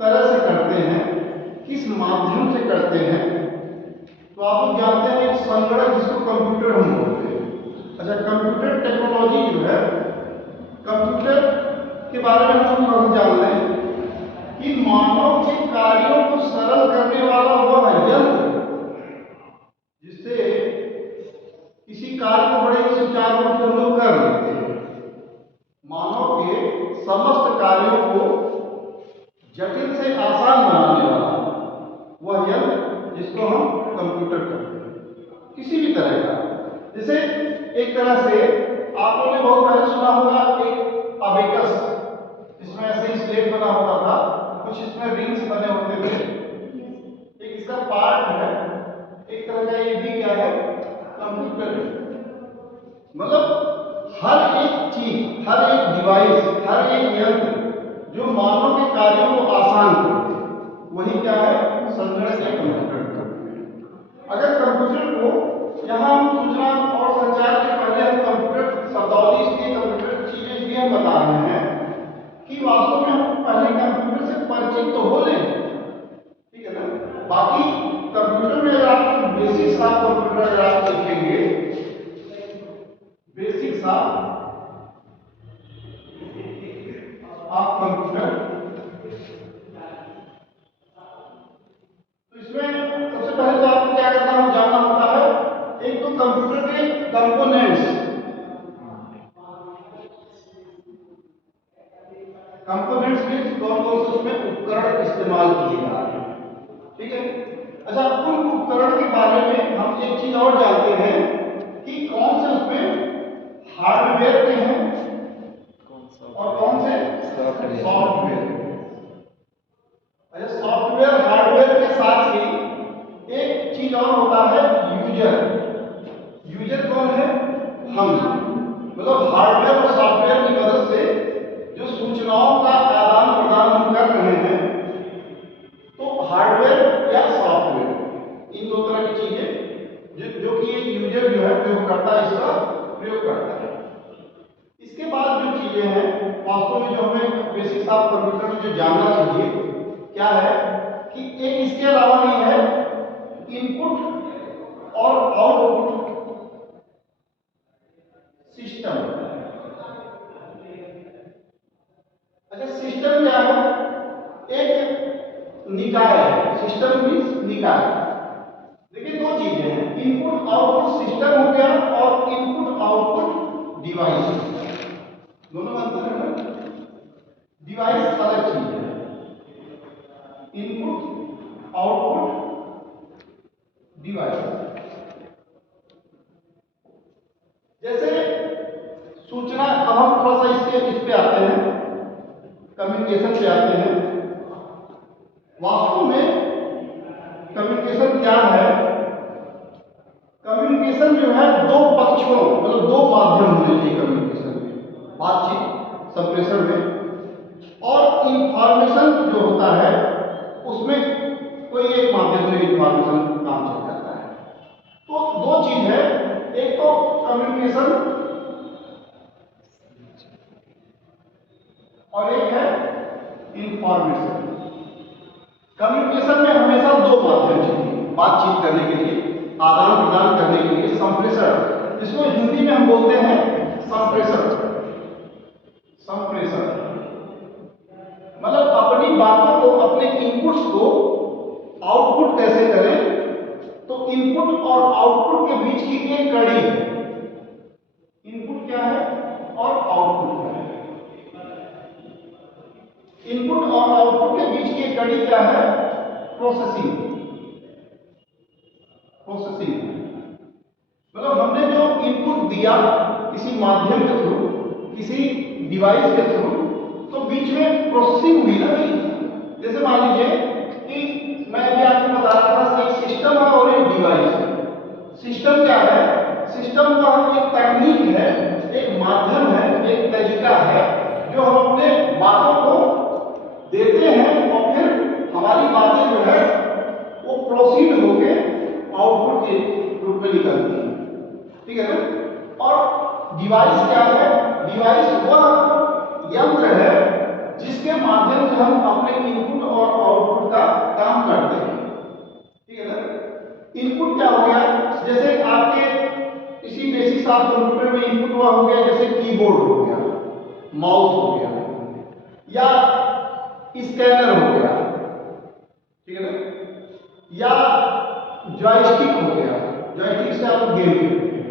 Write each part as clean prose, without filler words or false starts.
तरह से करते हैं, किस माध्यम से करते हैं, तो आप लोग जानते हैं एक संगणक जिसको कंप्यूटर हम बोलते हैं। अच्छा, कंप्यूटर टेक्नोलॉजी जो है, कंप्यूटर के बारे में हम थोड़ा जान लें कि मानव के कार्यों को सरल करने वाला वह यंत्र जिससे किसी कार्य को बड़े सुचारू रूप से हम लोग कर लेते हैं। मानव के समस्त कार्यों को जटिल से आसान बनाने वाला वह यंत्र जिसको हम कंप्यूटर कहते हैं, किसी भी तरह का। जैसे एक तरह से आप लोगों ने बहुत पहले सुना होगा एक अबेकस, जिसमें ऐसे ही स्लेट बना होता था, कुछ इसमें रिंग्स बने होते थे, एक इसका पार्ट है, एक तरह का ये भी क्या है, कंप्यूटर है। मतलब हर एक चीज, हर एक डिवाइस, हर एक यंत्र जो मानव के कार्यों को आसान करे, वही क्या है, संगणक या कंप्यूटर। अगर कंप्यूटर को यहाँ हम सूचना और संचार के पहले हम कंप्यूटर शब्दावली इसलिए कंप्यूटर चीजें इसलिए हम बता रहे हैं कि वास्तव में हम पहले कंप्यूटर से परिचित तो हो लें, ठीक है ना। बाकी कंप्यूटर में अगर आप बेसिक्स ऑफ कंप्यूटर अगर आप देखेंगे, बेसिक्स ऑफ कंप्यूटर, तो इसमें सबसे पहले तो आपको क्या करना हो, जानना होता है एक तो कंप्यूटर के कंपोनेंट्स। कंपोनेंट्स मींस कौन कौन से उसमें उपकरण इस्तेमाल किए जा रहे हैं, ठीक है। अच्छा, उन उपकरण के बारे में हम एक चीज और जानते हैं कि कौन से उसमें हार्डवेयर के हैं और कौन से सॉफ्टवेयर। अच्छा, सॉफ्टवेयर हार्डवेयर के साथ ही एक चीज और होता है यूजर। यूजर कौन है, हम। मतलब हार्डवेयर और सॉफ्टवेयर की मदद से जो सूचनाओं का आदान प्रदान हम कर रहे हैं, तो हार्डवेयर या सॉफ्टवेयर, इन दो तरह की चीजें जो कि एक यूजर जो है प्रयोगकर्ता इसका प्रयोग करता है। इसके बाद जो चीजें हैं वास्तव में जो हमें बेसिक्स ऑफ कंप्यूटर में जो जानना चाहिए क्या है कि एक इसके अलावा ही है इनपुट और आउटपुट सिस्टम। अच्छा, सिस्टम क्या है, एक निकाय है, सिस्टम मींस निकाय। देखिए दो चीजें हैं, इनपुट आउटपुट सिस्टम हो गया और इनपुट आउटपुट डिवाइस, दोनों अंतर है ना। डिवाइस अलग चीज है, इनपुट आउटपुट डिवाइस। जैसे सूचना, अब हम थोड़ा सा इस पे आते हैं, कम्युनिकेशन पे आते हैं। वास्तव में कम्युनिकेशन क्या है, कम्युनिकेशन जो है दो पक्षों, मतलब दो माध्यम होने चाहिए कम्युनिकेशन में, बातचीत संप्रेषण में, और इंफॉर्मेशन जो होता है उसमें कोई एक माध्यम से इंफॉर्मेशन काम चल जाता है। तो दो चीज है, एक तो कम्युनिकेशन और एक है इंफॉर्मेशन। कम्युनिकेशन में हमेशा दो माध्यम चाहिए बातचीत करने के लिए, आदान प्रदान करने के लिए, संप्रेषण, जिसको हिंदी में हम बोलते हैं संप्रेषण। संप्रेषण मतलब अपनी बातों को, अपने इनपुट्स को आउटपुट कैसे करें, तो इनपुट और आउटपुट के बीच की एक कड़ी है। इनपुट क्या है और आउटपुट क्या है, इनपुट और आउटपुट के बीच की एक कड़ी क्या है, प्रोसेसिंग। प्रोसेसिंग मतलब हमने जो इनपुट दिया किसी माध्यम के थ्रू, किसी डिवाइस के थ्रू, तो बीच में प्रोसेसिंग हुई ना। जैसे मान लीजिए कि मैं अभी आपको बता रहा था एक सिस्टम है और एक डिवाइस है। सिस्टम क्या है, सिस्टम का एक तकनीक है, एक माध्यम है, एक तरीका है जो हम अपने बातों को देते हैं और फिर हमारी बातें जो है वो प्रोसीड होके आउटपुट के रूप में निकलती है, ठीक है ना। और डिवाइस क्या है, डिवाइस वह यंत्र है जिसके माध्यम से हम अपने इनपुट और इनपुट क्या हो गया, जैसे आपके इसी बेसिक साफ कंप्यूटर में इनपुट हुआ हो गया, जैसे कीबोर्ड हो गया, माउस हो गया, या स्कैनर हो गया, ठीक है ना, या जॉयस्टिक हो गया, जॉयस्टिक से आप गेम खेलते हैं,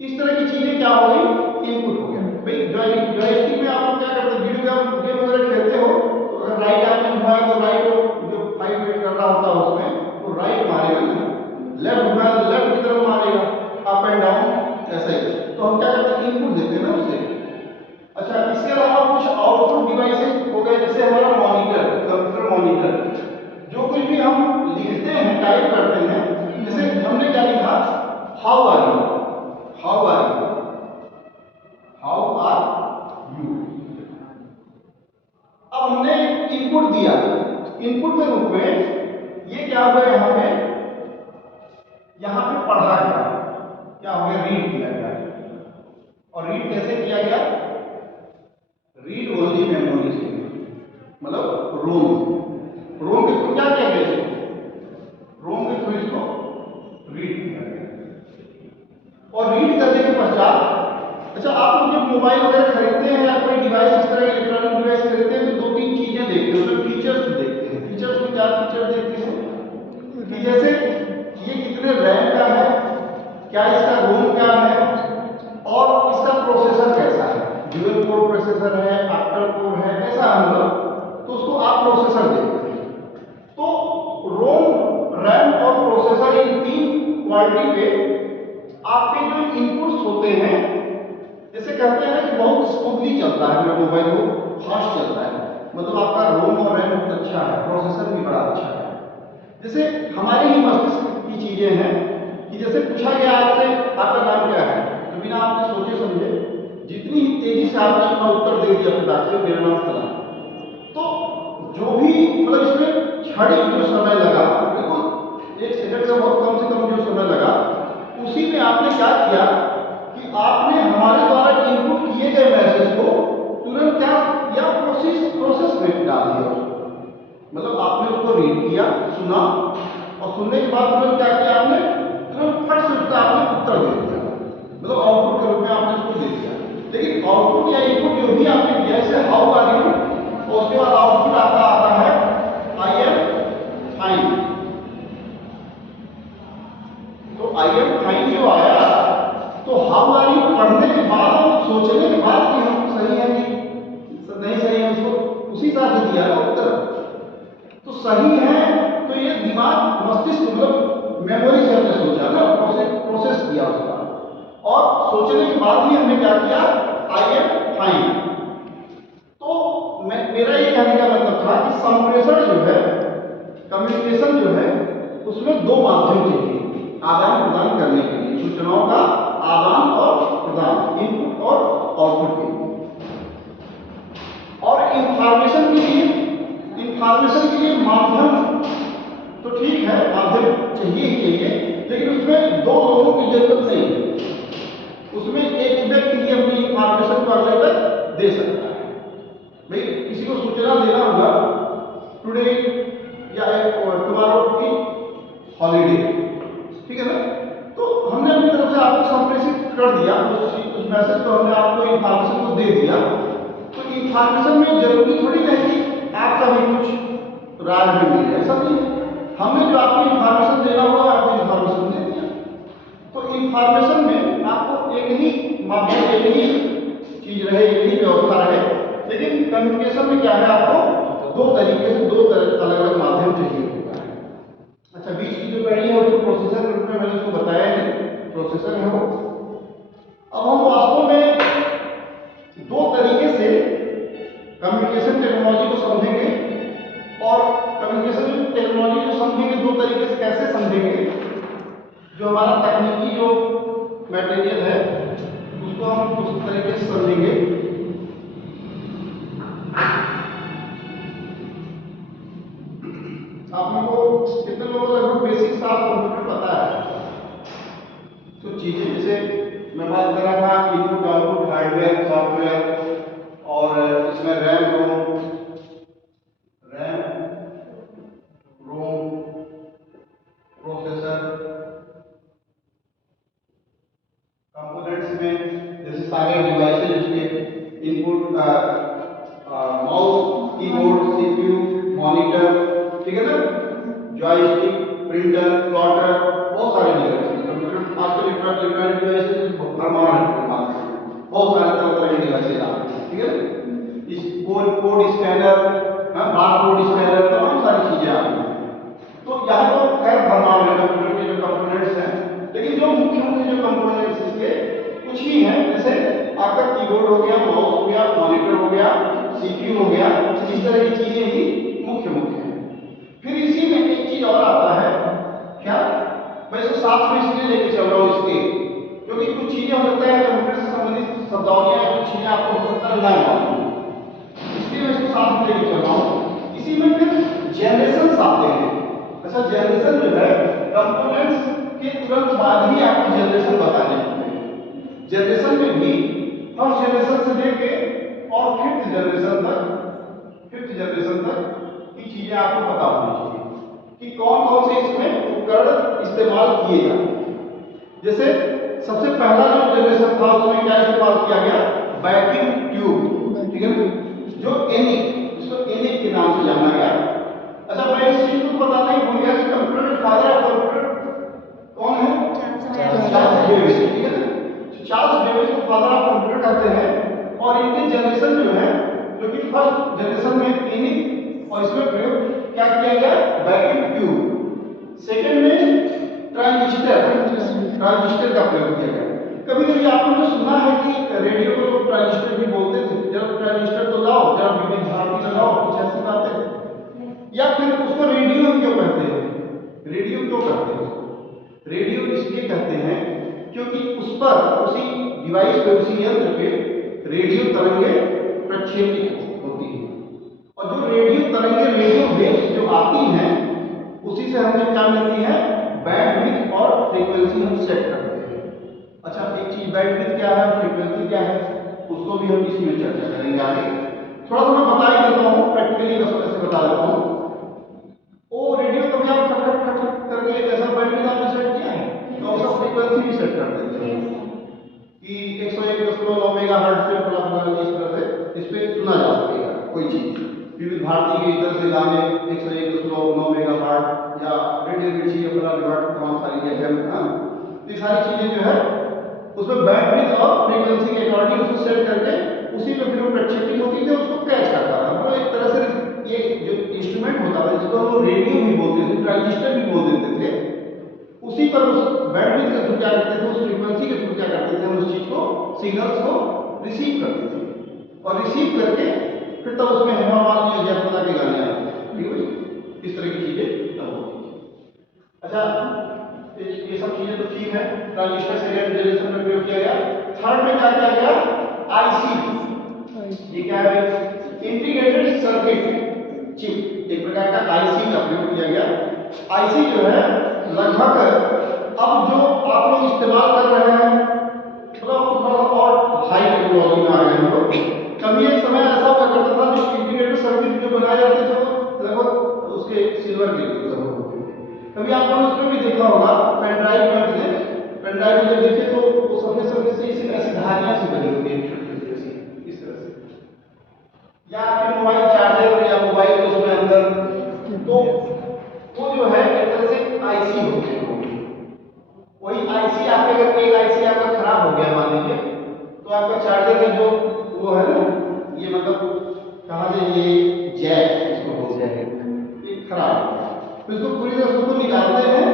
इस तरह की चीजें क्या हो गई, इनपुट हो गया। भाई जॉयस्टिक में आप क्या करते हैं, वीडियो गेम वगैरह खेलते हो तो अगर राइट आपने घुमाया तो राइट जो 5 मिनट कर रहा होता है उसमें तो राइट मारेगा ना, लेफ्ट घुमाया तो लेफ्ट की तरफ मारेगा, अप एंड डाउन, ऐसा ही। तो हम क्या करते हैं, इनपुट देते हैं ना उससे। अच्छा, इसके अलावा कुछ आउटपुट डिवाइसेस हो गए, जैसे हमारा मॉनिटर, कंप्यूटर मॉनिटर, जो कुछ भी हम लिखते हैं, टाइप करते हैं, जैसे हमने क्या लिखा, how are you, how are you, how are you. अब हमने इनपुट दिया, इनपुट के रूप में ये क्या हुआ, यहाँ पे पढ़ा गया, क्या हो गया, रीड किया गया। और रीड कैसे किया गया, रीड ओनली मेमोरी से, मतलब रोम के थ्रू क्या किया गया, रोम के थ्रू इसको रीड किया गया। और रीड करने के पश्चात, अच्छा आप लोग जब मोबाइल वगैरह खरीदते हैं या कोई डिवाइस इस तरह इलेक्ट्रॉनिक डिवाइस खरीदते हैं तो 2-3 चीजें देखते हैं, उसमें फीचर्स देखते हैं। फीचर्स में क्या फीचर देखते हैं कि जैसे ये कितने रैम का है, क्या इसका रोम क्या है, और इसका प्रोसेसर कैसा है, ड्यूअल कोर प्रोसेसर है, ऑक्टल कोर है, ऐसा है मतलब, तो उसको आप प्रोसेसर देखते हैं। तो रोम, रैम और प्रोसेसर, इन 3 क्वालिटी पे आपके जो इनपुट्स होते हैं, जैसे कहते हैं कि बहुत स्मूथली चलता है मेरा मोबाइल, वो फास्ट चलता है, मतलब आपका रोम और रैम बहुत अच्छा है, प्रोसेसर भी बड़ा अच्छा है। जैसे हमारे ही मस्तिष्क की चीजें हैं कि जैसे पूछा गया आपसे आपका नाम क्या है, तो बिना आपने सोचे समझे जितनी ही तेजी से आपने अपना उत्तर दे दिया फटाक से, मेरा नाम फलाना, तो जो भी मतलब इसमें क्षणिक जो समय लगा, बिल्कुल 1 सेकंड का बहुत कम से कम जो समय लगा, उसी में आपने क्या किया कि आपने हमारे द्वारा इनपुट किए गए मैसेज को तुरंत क्या या प्रोसेस में डाल दिया उसको, मतलब आपने उसको रीड किया, सुना, और सुनने के बाद तुरंत क्या किया, आपने तुरंत फट से उसका आपने उत्तर दे दिया, मतलब आउटपुट के रूप में आपने उसको दे दिया। लेकिन आउटपुट या इनपुट जो भी आपने किया, जैसे हाउ आर यू, और उसके बाद आउटपुट आता है आई एम फाइन। तो आई एम फाइन जो आया, तो हाउ आर यू पढ़ने के बाद और सोचने के बाद कि हम सही है कि नहीं सही है, उसको उसी हिसाब से दिया ना उत्तर, तो सही है, तो ये दिमाग, मस्तिष्क, मतलब मेमोरी से हमने सोचा ना, प्रोसेस किया उसका, और सोचने के बाद ही हमने क्या किया, आई एम फाइन। तो मेरा ये कहने का मतलब था कि संप्रेषण जो है, कम्युनिकेशन जो है, उसमें 2 माध्यम चाहिए आदान प्रदान करने के लिए, सूचनाओं का आदान और प्रदान, इनपुट और आउटपुट के लिए। और इंफॉर्मेशन के लिए माध्यम तो ठीक है, माध्यम चाहिए ही चाहिए, लेकिन उसमें 2 लोगों की जरूरत नहीं है, उसमें एक व्यक्ति ही अपनी इंफॉर्मेशन को अगले तक दे सकता है। भाई किसी को सूचना देना होगा टुडे या टुमारो की हॉलीडे, ठीक है ना, तो हमने अपनी तरफ से आपको संप्रेषित कर दिया, उस मैसेज को हमने आपको इंफॉर्मेशन को दे दिया। तो इंफॉर्मेशन में जरूरी थोड़ी है कि आपका भी कुछ राय भी मिले, ऐसा नहीं है, हमने जो आपको इंफॉर्मेशन देना होगा आपको इंफॉर्मेशन दे दिया। तो इंफॉर्मेशन में आपको एक ही माध्यम, एक ही चीज रहे, एक ही व्यवस्था रहे, लेकिन कम्युनिकेशन में क्या है, आपको 2 तरीके से 2 अलग अलग माध्यम चाहिए होता है। अच्छा, बीच की जो कड़ी है वो प्रोसेसर के रूप में मैंने उसको बताया ही, प्रोसेसर है वो। अब हम वास्तव में 2 तरीके से कम्युनिकेशन टेक्नोलॉजी को समझेंगे, और कम्युनिकेशन टेक्नोलॉजी को समझेंगे 2 तरीके से, कैसे समझेंगे, जो हमारा तकनीकी जो मटेरियल है उसको हम उस तरीके से समझेंगे। आप लोगों को, कितने लोगों को लगभग बेसिक साफ कंप्यूटर पता है? कुछ चीजें, जैसे मैं बात कर रहा था इनपुट आउटपुट, हार्डवेयर सॉफ्टवेयर, और इसमें रैम रोम प्रोसेसर, ठीक है ना, जॉयस्टिक, प्रिंटर, प्लॉटर, बहुत सारे डिवाइस कंप्यूटर आजकल इलेक्ट्रॉनिक डिवाइसेस भरमार है आपके पास, बहुत सारे तरह के डिवाइसेस आ रहे हैं, ठीक है ना, इस कोड स्कैनर, बारकोड स्कैनर, तमाम सारी चीजें आ रही हैं। तो यहाँ तो खैर भरमार है कंप्यूटर के जो कंपोनेंट्स हैं, लेकिन जो मुख्य जो कंपोनेंट्स इसके कुछ ही हैं, जैसे आपका कीबोर्ड हो गया, माउस हो गया, मॉनिटर हो गया, सीपीयू हो गया, इस तरह की चीजें ही मुख्य हैं। फिर इसी में एक चीज और आता है, क्या मैं इसको साथ में इसलिए लेके चल रहा हूँ इसके, क्योंकि कुछ चीजें हो सकता है कंप्यूटर से संबंधित शब्दावलियां या कुछ चीजें आपको हो सकता है ना मालूम, इसलिए मैं इसको साथ में लेके चल रहा हूँ। इसी में फिर जनरेशन आते हैं। अच्छा, जनरेशन जो है कंपोनेंट्स के तुरंत बाद ही आपको जनरेशन बताने होते हैं। जनरेशन में भी फर्स्ट जनरेशन से लेके और फिफ्थ जनरेशन तक की चीजें आपको पता होनी चाहिए कि कौन कौन से इसमें उपकरण इस्तेमाल किए जाते हैं। जैसे सबसे पहला जो जनरेशन था उसमें क्या इस्तेमाल किया गया, वैक्यूम ट्यूब, ठीक है, जो एनिक, इसको एनिक के नाम से जाना गया। अच्छा, मैं इस चीज को पता नहीं भूल गया कि कंप्यूटर के फादर ऑफ कंप्यूटर कौन है, चार्ल्स बेबेज, ठीक है ना, चार्ल्स बेबेज को फादर ऑफ कंप्यूटर कहते हैं। और इनके जनरेशन जो है, जो कि फर्स्ट जनरेशन में एनिक और इसमें प्रयोग क्या किया गया, वैक्यूम ट्यूब। सेकंड में ट्रांजिस्टर का प्रयोग किया गया। कभी कभी आपने सुना है कि रेडियो को लोग ट्रांजिस्टर भी बोलते थे, जब ट्रांजिस्टर तो लाओ, जब विद्युत धारा लगाओ, कुछ ऐसी बातें, या फिर उसको रेडियो क्यों कहते हैं, रेडियो क्यों कहते हैं उसको, रेडियो इसलिए कहते हैं क्योंकि उस पर, उसी डिवाइस पे, उसी यंत्र पे रेडियो तरंगें प्रक्षेपित होती हैं, और जो रेडियो तरंगें, रेडियो वेव्स जो आती हैं, उसी से हमें क्या मिलती है, बैंडविड्थ और फ्रीक्वेंसी हम सेट करते हैं। अच्छा, एक चीज बैंडविड्थ क्या है, फ्रीक्वेंसी क्या है, उसको भी हम इसमें चर्चा करेंगे आगे। थोड़ा सा मैं बता ही देता हूँ, प्रैक्टिकली बस ऐसे बता देता हूँ। वो रेडियो को भी आप खट खट खट खट करके एक ऐसा बैंडविड्थ आपने सेट किया है, तो उसका फ्रीक्वेंसी भी सेट कर देते हैं कि 101.9 मेगाहर्ट्ज पे मतलब इस तरह से इस पे सुना जा सकेगा कोई चीज। विविध भारती के इस तरह से गाने 101.9 मेगाहर्ट्ज या रेडियो मिर्ची अपना डिवाइड तमाम सारी एफएम, ये सारी चीजें जो है उसमें बैंडविड्थ और फ्रीक्वेंसी के अकॉर्डिंग उसको सेट करके उसी पे फिर वो प्रक्षेपित होती थी, उसको कैच करता था। मतलब एक तरह से ये जो इंस्ट्रूमेंट होता था, जिसको हम रेडियो भी बोलते थे, ट्रांजिस्टर भी बोल देते थे, उसी पर उस बैंडविड्थ के थ्रू क्या करते थे, उस फ्रीक्वेंसी के थ्रू क्या करते थे, हम उस चीज को, सिग्नल्स को रिसीव करते थे, और रिसीव करके फिर तब उसमें हेमा मालिनी या जयप्रदा के गाने आते थे, ठीक है, इस तरह की चीजें तब होती थी। अच्छा, ये सब चीजें तो ठीक है, ट्रांजिस्टर सेकेंड जनरेशन में प्रयोग किया गया। थर्ड में क्या किया गया, आईसी, ये क्या है, इंटीग्रेटेड सर्किट चिप, एक प्रकार का आईसी का प्रयोग किया गया। आईसी जो है लगभग अब जो आप लोग इस्तेमाल कर रहे हैं, मतलब थोड़ा और हाई टेक्नोलॉजी में आ गए हैं लोग। कभी एक समय ऐसा हुआ करता था जो इंटीग्रेटेड सर्किट जो बनाए जाते थे वो लगभग उसके सिल्वर के होते थे। कभी आपने उसमें भी देखा होगा, पेन ड्राइव में जब देखे तो वो सफेद सफेद से इसी ऐसी धारियां सी बनी होती है, छोटी छोटी इस तरह से, या फिर मोबाइल चार्जर या मोबाइल उसमें अंदर, तो वो जो है एक तरह से आईसी होते हैं। वही आईसी आपके, अगर एक आईसी आपका खराब हो गया मान लीजिए, तो आपका चार्जर का जो वो है ना, ये मतलब कहा जाए ये जैक इसको बोलते हैं, ये खराब हो गया, तो इसको पूरी तरह उसको निकालते हैं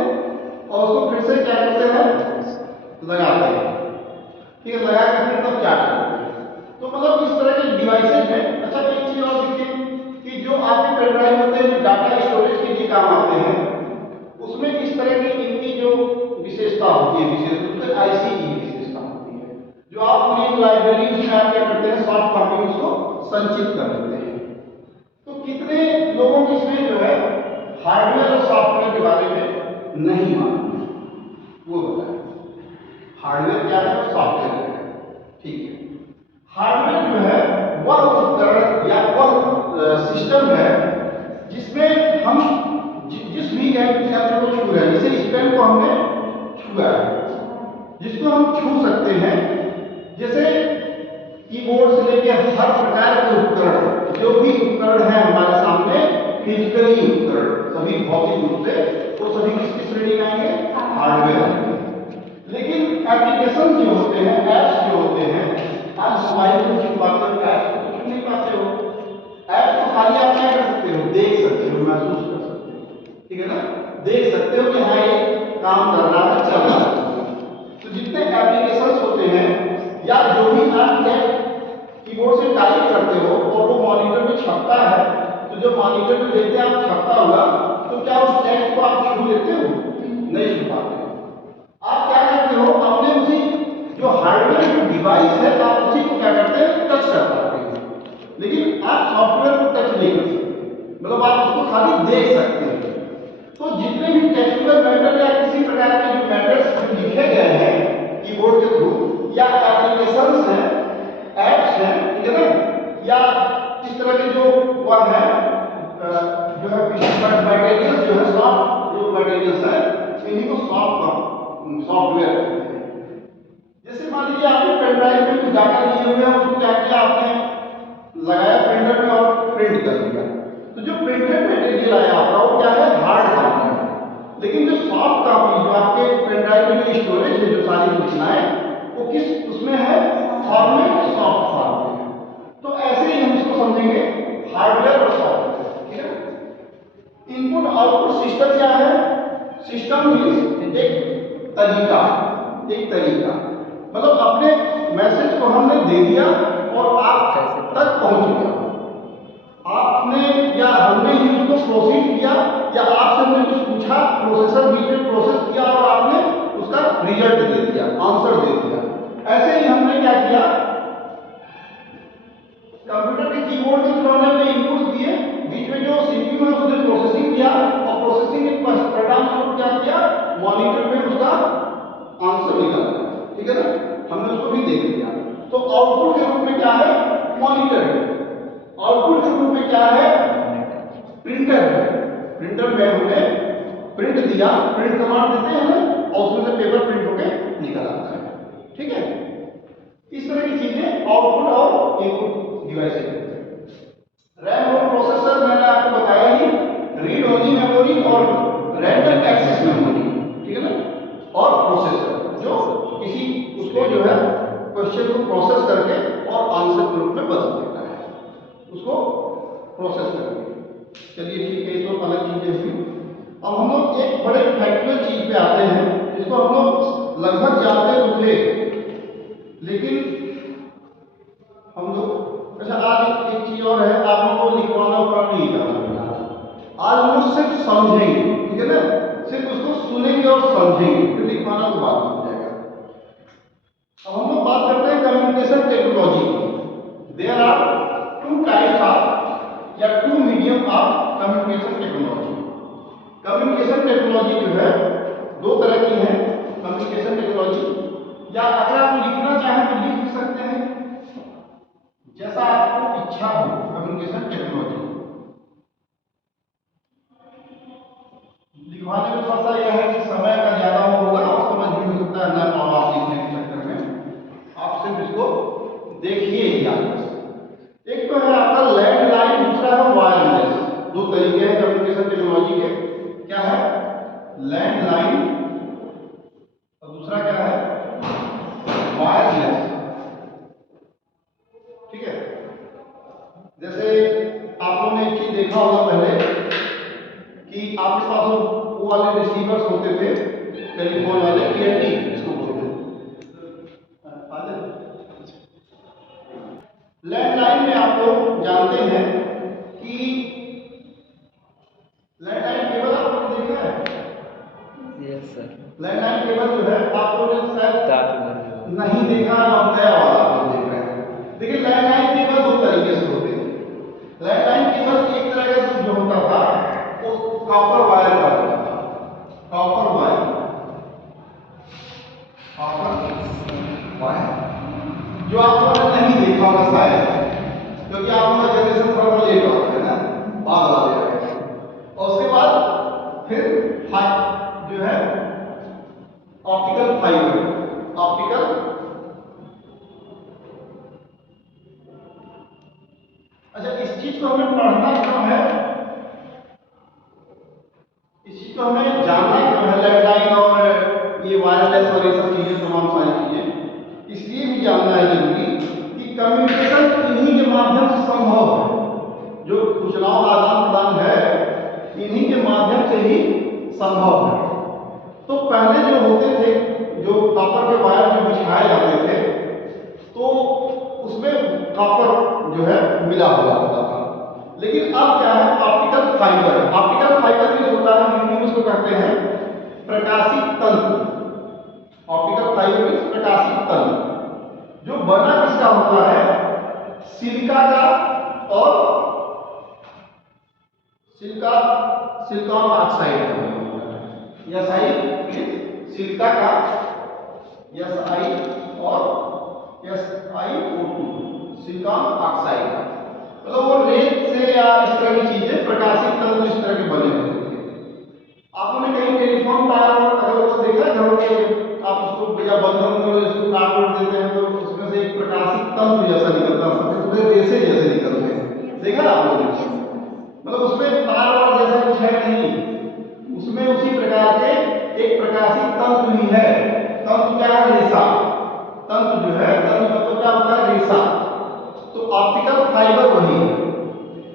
और उसको फिर से क्या करते हैं, लगाते हैं, ठीक है, लगा के फिर तब चार्ज करते हैं। तो मतलब इस तरह के डिवाइसेज में। अच्छा, एक चीज और देखिए कि जो आपके पेन ड्राइव होते हैं, जो डाटा स्टोरेज के लिए काम आते हैं, उसमें इस तरह की इनकी जो विशेषता होती है, विशेष रूप से आईसी की विशेषता होती है, जो आप पूरी लाइब्रेरी उसमें आप क्या करते हैं, सॉफ्ट कॉपी में उसको संचित कर लेते हैं। तो कितने लोगों की इसमें जो है हार्डवेयर और सॉफ्टवेयर के बारे में नहीं मालूम, वो बताएं। हार्डवेयर क्या है और सॉफ्टवेयर क्या है, ठीक है। हार्डवेयर जो है वह उपकरण या वह सिस्टम है जिसमें हम जिस भी यंत्र को छू रहे हैं, जैसे इस पेन को हमने छुआ है, जिसको हम छू सकते हैं, जैसे कीबोर्ड से लेकर हर प्रकार के उपकरण, जो भी उपकरण है हमारे सामने, फिजिकली उपकरण, सभी भौतिक रूप से, तो सभी किसकी श्रेणी में आएंगे? हार्डवेयर आएंगे। लेकिन एप्लीकेशन जो होते हैं, ऐप्स जो होते हैं, आप मोबाइल में चुन पाते हो, ऐप्स को चुन नहीं पाते हो। ऐप्स को खाली आप क्या कर सकते हो? देख सकते हो, महसूस कर सकते हो, ठीक है ना? देख सकते हो कि हाँ ये काम कर रहा है, चल रहा है। तो जितने एप्लीकेशंस होते हैं या जो भी आप कीबोर्ड से टाइप करते हो और वो मॉनिटर में छपता है, तो जब मॉनिटर में देखते हैं आप छपता हुआ, तो क्या उस टेक्स्ट को आप छू लेते हो? नहीं छू पाते। आप क्या करते हो? अपने उसी जो हार्डवेयर जो डिवाइस है, आप उसी को क्या करते हैं? टच कर पाते हैं, लेकिन आप सॉफ्टवेयर को टच नहीं कर सकते, मतलब आप उसको खाली देख सकते हैं। तो जितने भी टेक्सचुअल मैटर या किसी प्रकार के जो मैटर्स लिखे गए हैं कीबोर्ड के थ्रू, या एप्लीकेशंस हैं, ऐप्स हैं, ठीक है ना, या इस तरह के जो वह है जो है मटेरियल्स जो है, सॉफ्ट जो मटेरियल्स है, इन्हीं को सॉफ्टवेयर कहते हैं। जैसे मान लीजिए आपने पेन ड्राइव में कुछ डाटा लिए हुए हैं, उसको क्या किया आपने? लगाया प्रिंटर में और प्रिंट कर दिया। तो जो प्रिंटेड मटेरियल आया आपका वो क्या है? हार्ड कॉपी है। लेकिन जो सॉफ्ट कॉपी, जो आपके पेन ड्राइव में जो स्टोरेज है, जो सारी सूचनाएं, वो किस उसमें है? फॉर्मेट, सॉफ्ट फॉर्म में। तो ऐसे ही हम इसको समझेंगे, हार्डवेयर और सॉफ्टवेयर, ठीक है। इनपुट आउटपुट सिस्टम क्या है? सिस्टम मींस एक तरीका, एक तरीका, मतलब अपने मैसेज को हमने दे दिया और आप तक पहुंच गया। आपने या हमने ही उसको प्रोसीड किया, या आपसे हमने कुछ पूछा, प्रोसेसर बीच में प्रोसेस किया और आपने उसका रिजल्ट दे दिया, आंसर दे दिया। ऐसे ही हमने क्या किया? कंप्यूटर के कीबोर्ड के थ्रू हमने इनपुट्स दिए, बीच में जो सीपीयू है उसने प्रोसेसिंग किया, और प्रोसेसिंग के परिणाम स्वरूप क्या किया? मॉनिटर में उसका आंसर निकला, ठीक है ना? हमने उसको भी देख लिया। तो आउटपुट के रूप में क्या है? मॉनिटर है। आउटपुट के रूप में क्या है? प्रिंटर है। प्रिंटर में हमने प्रिंट दिया, प्रिंट कमांड देते हैं ना, और उसमें से पेपर प्रिंट होकर निकल आता है, ठीक है। इस तरह की चीजें आउटपुट और इनपुट डिवाइस है। रैम और प्रोसेसर मैंने आपको बताया ही, रीड ओनली मेमोरी और रैंडम एक्सेस मेमोरी, ठीक है ना, और प्रोसेसर जो किसी उसको जो है क्वेश्चन को प्रोसेस करके और आंसर के रूप में बदल देता है, उसको प्रोसेस करके। चलिए ठीक है, ये तो अलग चीजें हुई। अब हम लोग एक बड़े फैक्चुअल चीज पे आते हैं, जिसको हम लोग लगभग जानते तो थे, लेकिन हम लोग, अच्छा आज एक चीज और है, आप लोगों को लिखवाना उखवाना नहीं करना। आज हम लोग सिर्फ समझेंगे, ठीक है ना, सिर्फ उसको सुनेंगे और समझेंगे, फिर लिखवाना तो बात हो जाएगा। अब हम लोग बात करते हैं कम्युनिकेशन टेक्नोलॉजी की। There are two types of या two medium of communication technology. Communication technology जो है दो तरह की है। कम्युनिकेशन टेक्नोलॉजी, या अगर आप लिखना चाहें तो लिख सकते हैं जैसा आपको इच्छा हो। कम्युनिकेशन टेक्नोलॉजी लिखवाने में थोड़ा सा यह है कि समय का ज्यादा होगा और समझ भी हो सकता है ना पाओ आप लिखने के चक्कर में। आप सिर्फ इसको देखिए ही याद। एक तो है आपका लैंडलाइन, दूसरा है वायरलेस। दो तरीके हैं कम्युनिकेशन टेक्नोलॉजी के। क्या है? लैंडलाइन और दूसरा क्या है? वायरलेस, ठीक है। जैसे आप लोगों ने एक चीज देखा होगा पहले कि आपके पास वो वाले रिसीवर्स होते थे टेलीफोन वाले, टीएनटी इसको बोलते हैं। लैंडलाइन में आप लोग जानते हैं कि लैंडलाइन केबल आप लोगों ने देखा है? Yes sir. लैंडलाइन केबल जो है आप लोगों ने शायद नहीं देखा, अब नया वाला आप लोग देख रहे हैं। देखिए लैंडलाइन केबल दो तरीके से होते हैं। लैंडलाइन केबल एक तरह का जो होता था वो कॉपर वायर का होता था। कॉपर वायर, कॉपर वायर जो आप लोगों ने नहीं देखा होगा शायद, क्योंकि आप लोगों का जनरेशन थोड़ा लेट होता है ना, बाद वाले आए। और उसके बाद फिर जो है ऑप्टिकल फाइबर, ऑप्टिकल, अच्छा इस चीज को हमें पढ़ना क्यों है? इसको हमें जानना क्यों है, लैंडलाइन और ये वायरलेस और ये सब चीजें, तमाम सारी चीजें इसलिए भी जानना है जरूरी कि कम्युनिकेशन इन्हीं के माध्यम से संभव है। जो सूचनाओं का आदान प्रदान है इन्हीं के माध्यम से ही संभव है। तो पहले जो होते थे, जो कॉपर के वायर में बिछाए जाते थे, तो उसमें कॉपर जो है मिला हुआ होता था। लेकिन अब क्या है, ऑप्टिकल फाइबर। ऑप्टिकल फाइबर में होता है, हिंदी में उसको कहते हैं प्रकाशित तंतु। ऑप्टिकल फाइबर में प्रकाशित तंतु जो बना किसका होता है, सिलिका का और सिलिकॉन ऑक्साइड का होता है। SI सिलिका का, SI और SiO2 सिलिकॉन ऑक्साइड का, मतलब वो रेत से या इस तरह की चीजें, प्रकाशित तंतु इस तरह के बने होते थे। आपने कहीं टेलीफोन तार अगर वो देखा घरों के, आप उसको या बंधन करो, इसको काट देते हैं तो उसमें से एक प्रकाशित तंतु जैसा निकलता है, सफेद रेसे जैसे निकलते हैं, देखा आप लोगों ने? मतलब उसमें तार और जैसा कुछ है नहीं, उसमें उसी प्रकार के एक प्रकाशित तंतु ही है। तंतु क्या है, रेशा। तंतु जो है, तंतु मतलब क्या होता है, रेशा। तो ऑप्टिकल फाइबर वही है।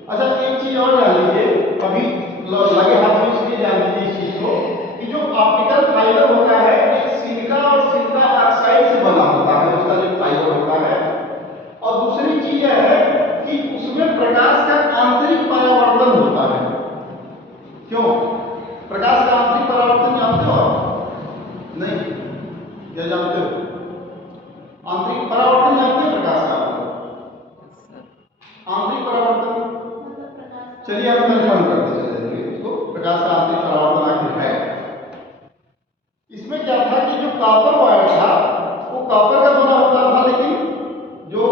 अच्छा, एक चीज और जान लीजिए, अभी लगे हाथ में इसलिए जान लीजिए इस चीज को कि जो ऑप्टिकल फाइबर होता है एक सिलिका और सिलिका ऑक्साइड से बना होता है, उसका जो फाइबर होता है। और दूसरी चीज यह है कि उसमें प्रकाश का आंतरिक परावर्तन होता है। क्यों? प्रकाश का आंतरिक परावर्तन जानते हो आप? नहीं, क्या जानते हो? आंतरिक परावर्तन जानते हो प्रकाश का? आंतरिक परावर्तन, चलिए हम कंफर्म करते चलेंगे इसको, प्रकाश का आंतरिक परावर्तन आखिर है। इसमें क्या था कि जो कॉपर वायर था वो कॉपर का बना होता था, लेकिन जो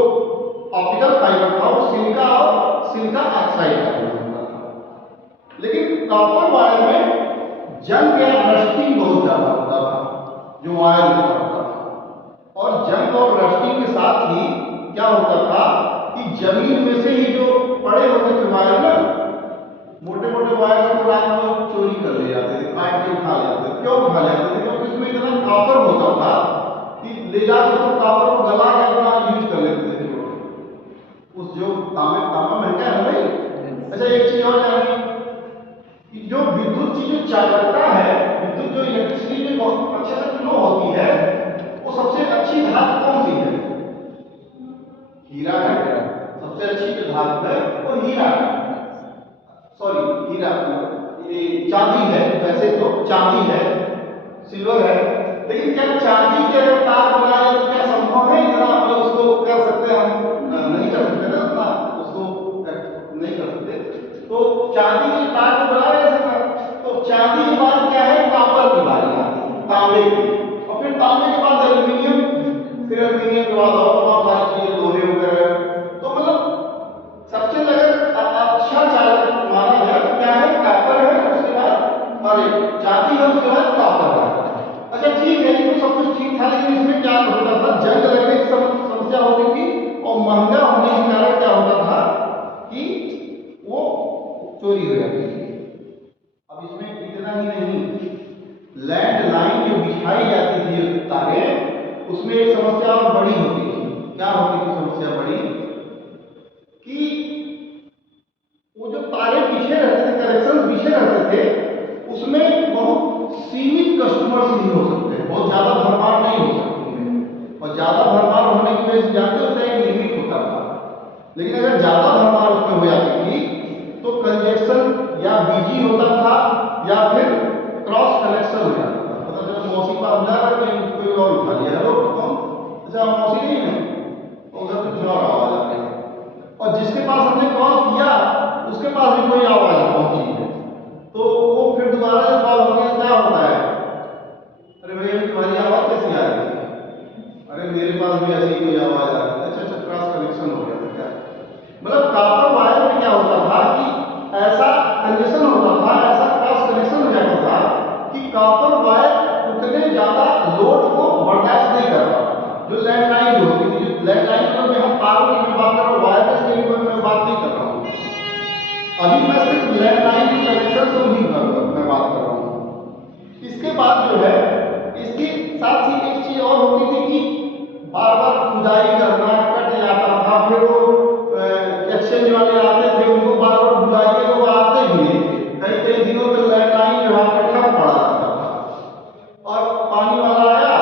ऑप्टिकल फाइबर था वो सिलिका और सिलिका ऑक्साइड का बना होता था। लेकिन कॉपर वायर में जंग या रस्टिंग बहुत ज्यादा होता था जो वायर होता था, और जंग और रस्टिंग के साथ ही क्या होता था कि जमीन में से ही जो पड़े होते थे वायर ना, मोटे मोटे वायर को रात में चोरी कर ले जाते थे, काट के उठा ले जाते थे। क्यों उठा ले जाते थे? क्योंकि उसमें इतना कॉपर होता था कि ले जाकर उसको कॉपर को गला के अपना यूज कर लेते थे। उस जो तांबा महंगा है भाई। अच्छा, एक चीज और जानिए कि जो विद्युत चीजें चालकता है, विद्युत जो इलेक्ट्रिसिटी में बहुत अच्छे से फ्लो होती है, वो सबसे अच्छी धातु कौन सी है? हीरा है। सबसे अच्छी जो धातु है वो हीरा है। सॉरी, हीरा, ये चांदी है। वैसे तो चांदी है, सिल्वर है, लेकिन क्या चांदी के अगर तार बनाए तो क्या संभव है इतना हम लोग उसको कर सकते हैं? हम नहीं कर सकते ना, उतना उसको नहीं कर सकते। तो चांदी के तार को बना नहीं सकता। तो चांदी के बाद क्या है, कॉपर की बारी आती है, तांबे की, और फिर तांबे के बाद एल्यूमिनियम, फिर एल्यूमिनियम के बाद और तमाम सारी चीजें, लोहे वगैरह। तो मतलब सबसे अगर अच्छा चालक माना जाए तो क्या है, कॉपर है, उसके बाद अरे चांदी है, उसके बाद कॉपर है। अच्छा ठीक है, ये तो सब कुछ ठीक था, लेकिन इसमें क्या होता था, जंग लगने की समस्या होती थी, और महंगा होने के कारण क्या होता था कि वो चोरी हो जाती थी। अब इसमें इतना ही नहीं, लैंडलाइन जो बिछाई जाती थी तारें, उसमें एक समस्या और बड़ी होती थी। क्या होती थी समस्या बड़ी? कि वो जो तारे पीछे रहते थे, कनेक्शन पीछे रहते थे, उसमें बहुत सीमित कस्टमर्स ही हो सकते हैं, बहुत ज्यादा भरमार नहीं हो सकती है। और ज्यादा भरमार होने की वजह से जानते हो, उसका एक लिमिट होता था। लेकिन अगर ज्यादा भरमार उसमें हो जाती थी तो कंजेक्शन या बिजी होता था या फिर क्रॉस कनेक्शन हो जाता था। पता चला मौसी पास जा रहा है, कोई और उठा लिया, हेलो कौन? अच्छा मौसी नहीं है, उधर कुछ और आवाज आ रही है, और जिसके पास हमने कॉल किया उसके पास भी कोई आवाज पहुंची है। तो वो फिर दोबारा जब कॉल होती है क्या होता है, अरे भैया तुम्हारी आवाज कैसी आ रही है? अरे मेरे पास भी ऐसी कोई आवाज आ रही है। अच्छा अच्छा, क्रॉस कनेक्शन हो गया था क्या? मतलब कॉपर वायर में क्या होता था कि ऐसा कंजेशन होता था, ऐसा क्रॉस कनेक्शन हो जाता था कि कॉपर वायर उतने ज्यादा लोड को बर्दाश्त नहीं कर पाता था। जो लैंडलाइन होती थी, जो लैंडलाइन में हम तारों की बात कर रहा हूँ, वायरलेस की मैं बात नहीं कर रहा हूँ। अभी मैं सिर्फ लैंडलाइन के कनेक्शन से ही मैं बात कर रहा हूँ। इसके बाद जो है इसके साथ ही एक चीज और होती थी कि बार बार खुदाई करना, कट जाता था, फिर वो एक्सचेंज वाले आते थे, उनको बार बार बुलाइए तो वो आते भी नहीं थे, कई कई दिनों तक लैंडलाइन जो है ठप पड़ा रहता था। और पानी वाला आया,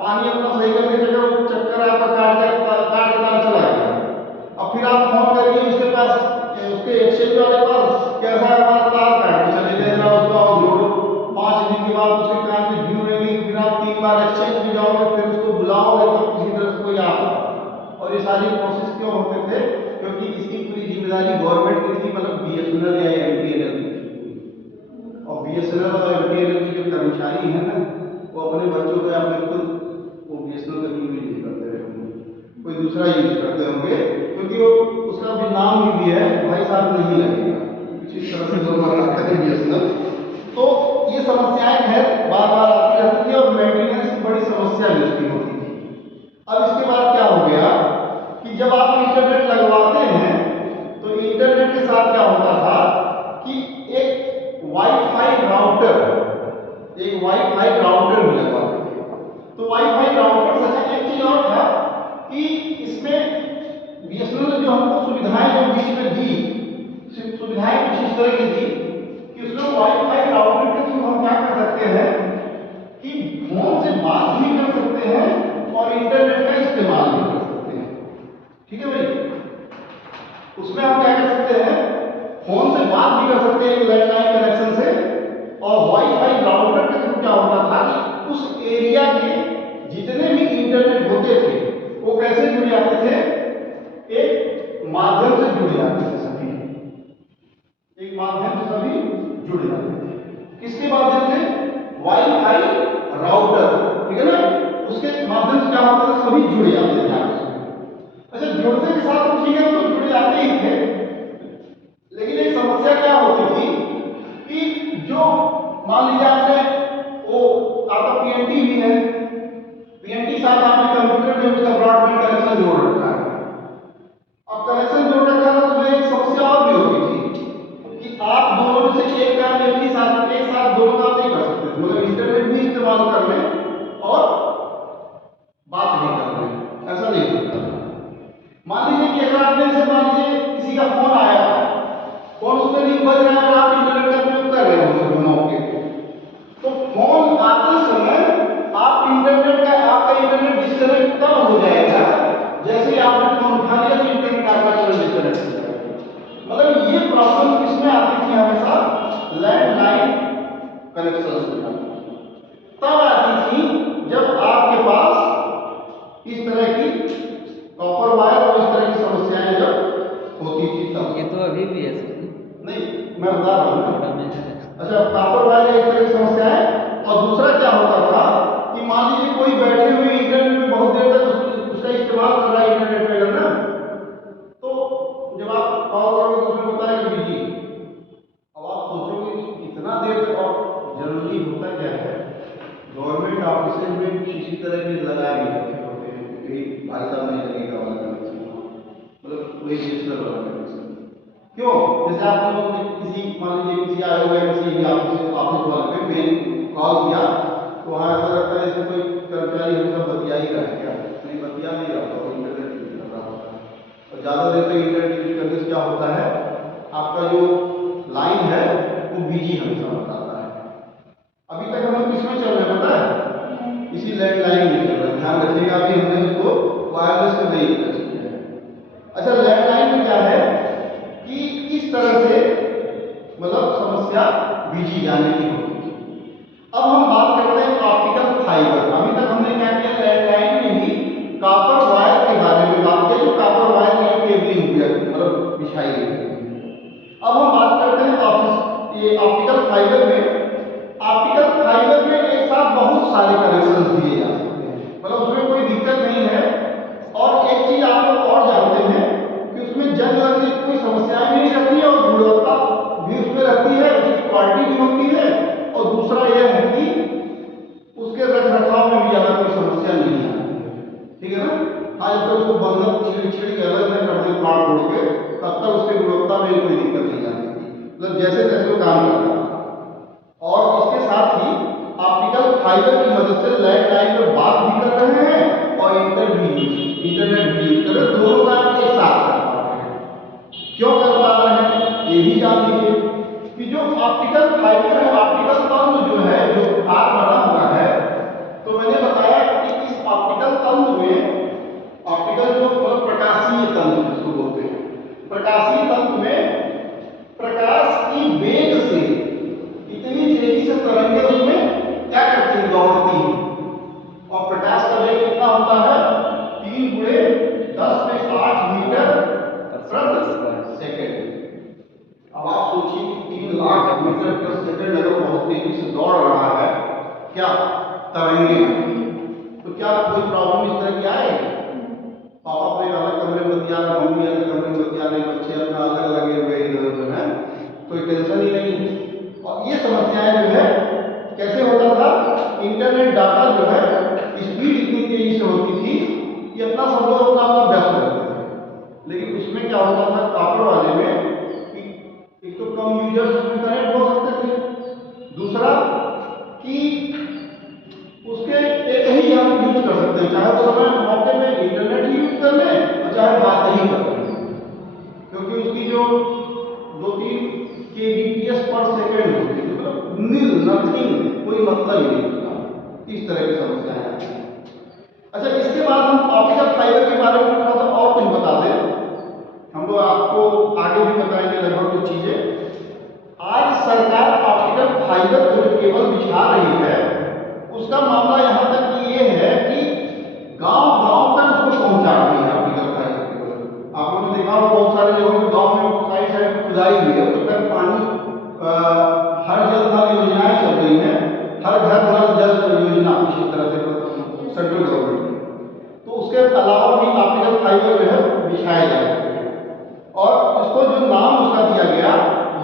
पानी अपना सही करने की जगह वो चक्कर आपका काट के तार चला गया। अब फिर आप फोन करिए उसके पास, उसके एक्सचेंज वाले पास, कैसा है हमारा तार काट के चले गए, जरा उसको आप जोड़ो। 5 दिन के बाद उसके काम में ड्यू रहेगी, फिर आप 3 बार एक्सचेंज में जाओगे, फिर उसको बुलाओगे तब किसी तरह से कोई आता। और ये सारी प्रोसेस क्यों होते थे? क्योंकि इसकी पूरी जिम्मेदारी गवर्नमेंट की थी, मतलब बीएसएनएल या एमटीएनएल की। और बीएसएनएल और एमटीएनएल के जो कर्मचारी हैं ना, वो अपने बच्चों को अपने खुद वो बीएसएनएल का यूज नहीं करते रहे, कोई दूसरा यूज करते होंगे, क्योंकि वो उसका भी नाम भी है भाई साहब नहीं लगेगा, इसी तरह से लोग बनाते हैं बीएसएनएल। तो ये समस्याएं है बार बार आती रहती थी और मेंटेनेंस की बड़ी समस्या इसकी होती थी। अब इसके बाद क्या हो गया कि जब आप इंटरनेट लगवाते हैं तो इंटरनेट के साथ क्या होता था कि एक वाईफाई राउटर भी लगवाते थे। तो वाईफाई राउटर सच एक चीज और था कि इसमें बीएसएनएल ने जो हमको सुविधाएं जो बीच में दी, सुविधाएं कुछ इस तरह की दी कि उसमें वाईफाई राउटर के थ्रू हम क्या कर सकते हैं कि फोन से बात भी कर सकते हैं और इंटरनेट का इस्तेमाल भी कर सकते हैं। ठीक है भाई, उसमें हम क्या कर सकते हैं, फोन से बात भी कर सकते हैं लैंडलाइन कनेक्शन से, और वाईफाई राउटर के थ्रू क्या होता था कि उस एरिया के जितने भी इंटरनेट होते थे वो कैसे जुड़ जाते थे, एक माध्यम से जुड़ जाते थे, सभी एक माध्यम से सभी जुड़ जाते थे। किसके माध्यम से? वाईफाई राउटर, ठीक है ना, उसके माध्यम से क्या होता था, सभी जुड़ जाते थे आपस में। अच्छा, जुड़ने के साथ तो ठीक है, तो जुड़ जाते ही थे, लेकिन एक समस्या क्या होती थी कि जो मान लीजिए आपने वो आपका पीएनटी भी है, पीएनटी साथ आपने कंप्यूटर में उसका ब्रॉडबैंड कनेक्शन जोड़ रखा है। अब कनेक्शन जोड़ रखा है तो उसमें एक समस्या और भी होती थी कि आप दोनों में से एक काम एक साथ दोनों काम नहीं कर सकते, मतलब इंटरनेट भी इस्तेमाल कर लें और बात नहीं कर लें, ऐसा नहीं होता। मान लीजिए कि अगर आपने से मान लीजिए किसी का फोन आया, फोन उस पर नहीं बज रहा है और आप इंटरनेट का उपयोग कर रहे हो उसके मौके पे, तो फोन आते समय आप इंटरनेट का आपका इंटरनेट डिस्कनेक्ट तब हो जाएगा जैसे ही आपने फोन उठा लिया तो इंटरनेट आपका तुरंत डिस्कनेक्ट हो जाएगा। मतलब ये प्रॉब्लम किसमें आती थी हमेशा? लैंडलाइन कनेक्शन तब आती थी जब आपके पास इस तरह की कॉपर वायर और इस तरह की समस्याएं जब होती थी तब। ये तो अभी भी है सर। नहीं, मैं बता रहा हूँ। अच्छा, कॉपर वायर एक तरह की समस्या है। और दूसरा क्या होता था कि मान लीजिए कोई बैठे हुए इंटरनेट में बहुत देर तक उसका इस्तेमाल कर रहा है इंटरनेट पे करना, तो जब आप कॉल करोगे तो उसमें बताएगा बिजी। अब आप सोचोगे कि कितना देर तक, और जरूरी होता क्या है, गवर्नमेंट ऑफिस में किसी तरह के लगाए भी रखे होते हैं कि भाई साहब नहीं लगेगा वाला कनेक्शन, मतलब वही डिजिटल वाला कनेक्शन। क्यों? जैसे आप लोगों ने किसी मान लीजिए किसी आयोग या किसी भी ऑफिस वाले पे मेन कॉल किया तो वहाँ ऐसा लगता है जैसे कोई कर्मचारी हमेशा बतिया ही रहा है, क्या नहीं बतिया नहीं रहा होता, इंटरनेट यूज कर रहा होता है। और ज़्यादा देर तक इंटरनेट यूज करने से क्या होता है, आपका जो लाइन है वो बिजी हमेशा बताता है। अभी तक हम लोग किसमें चल रहे हैं पता है? इसी लैंडलाइन में चल रहे हैं। ध्यान रखिएगा, अभी हमने उसको वायरलेस में नहीं टच किया है। अच्छा, लैंडलाइन में क्या है कि इस तरह से मतलब समस्या बिजी जाने की होती है। अब हम बात करते हैं ऑप्टिकल फाइबर। अभी तक हमने क्या किया, लैंडलाइन में ही कॉपर वायर के बारे में बात की, जो कॉपर वायर में केबलिंग मतलब बिछाई गई है। अब हम बात करते हैं ये ऑप्टिकल फाइबर में। ऑप्टिकल फाइबर में एक साथ बहुत सारे कनेक्शन दिए जा सकते हैं, मतलब उसमें कोई दिक्कत नहीं है। और एक चीज आप लोग और जानते हैं कि उसमें जंग लगने की कोई समस्याएं नहीं रहती है और गुणवत्ता भी उसमें रहती है, उसकी क्वालिटी भी होती है। और दूसरा यह है कि उसके रख रखाव में भी ज्यादा कोई समस्या नहीं आती है, ठीक है ना। आज तक उसको बंधन छिड़ के अलग न कर दे फाड़ तोड़ के, तब तक उसकी गुणवत्ता में कोई दिक्कत नहीं आती, मतलब जैसे तैसे वो काम करता है। और इसके साथ ही मीटर प्रति सेकंड अगर बहुत तेजी से दौड़ रहा है, क्या तरंगे, तो क्या कोई प्रॉब्लम इस तरह की आएगी? पापा अपने अलग कमरे में बतिया रहे, मम्मी अलग कमरे में बतिया रहे, बच्चे अपना अलग लगे हुए इधर उधर है, कोई टेंशन ही नहीं। और ये समस्याएं जो है कैसे होता था, इंटरनेट डाटा जो है स्पीड इतनी तेजी से होती थी कि अपना सब लोग अपना अपना व्यस्त रहते थे। लेकिन उसमें क्या होता था कॉपर वाले में कि एक तो कम यूजर्स उसमें कनेक्ट हो सकते थे, दूसरा कि उसके एक ही हम यूज कर सकते हैं, चाहे उस समय मौके में इंटरनेट ही यूज कर लें और चाहे बात ही कर लें, क्योंकि उसकी जो 2-3 kbps पर सेकेंड होती है, मतलब नील नथिंग, कोई मतलब ही नहीं उसका। इस तरह की समस्याएं आती हैं। अच्छा, इसके बाद हम ऑप्टिकल फाइबर के बारे में थोड़ा सा और कुछ बता दें, हम लोग आपको आगे भी बताएंगे लगभग कुछ चीजें। आज सरकार ऑप्टिकल फाइबर को जो केबल बिछा रही है, उसका मामला यहाँ तक ये है कि गांव-गांव तक उसको पहुंचा रही है ऑप्टिकल फाइबर केबल। आप लोगों ने देखा होगा बहुत सारे जगहों में गांव में साइड साइड खुदाई हुई है, तो फिर पानी हर जल थल योजनाएं चल रही हैं, हर घर नल जल योजना इसी तरह से सेंट्रल गवर्नमेंट की, तो उसके अलावा भी ऑप्टिकल फाइबर जो है बिछाए जा रहे हैं। और इसको जो नाम उसका दिया गया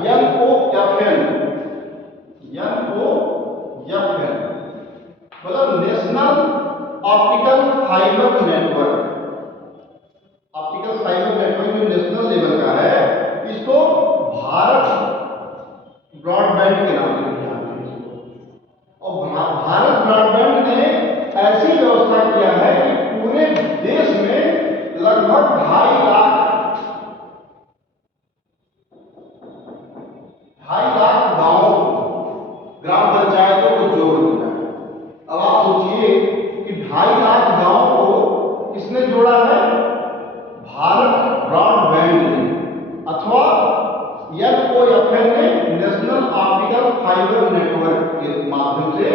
NOFN, मतलब national optical fibre network. Optical fibre network जो नेशनल लेवल का है, इसको भारत ब्रॉडबैंड के नाम से भी जानते हैं इसको। और भारत ब्रॉडबैंड ने ऐसी व्यवस्था किया है कि पूरे देश में लगभग 2.5 लाख गांवों को, ग्राम पंचायतों को जोड़ दिया है। अब आप सोचिए कि 2.5 लाख गांव को किसने जोड़ा है? भारत ब्रॉडबैंड ने, अथवा NOFN ने, नेशनल ऑप्टिकल फाइबर नेटवर्क के माध्यम से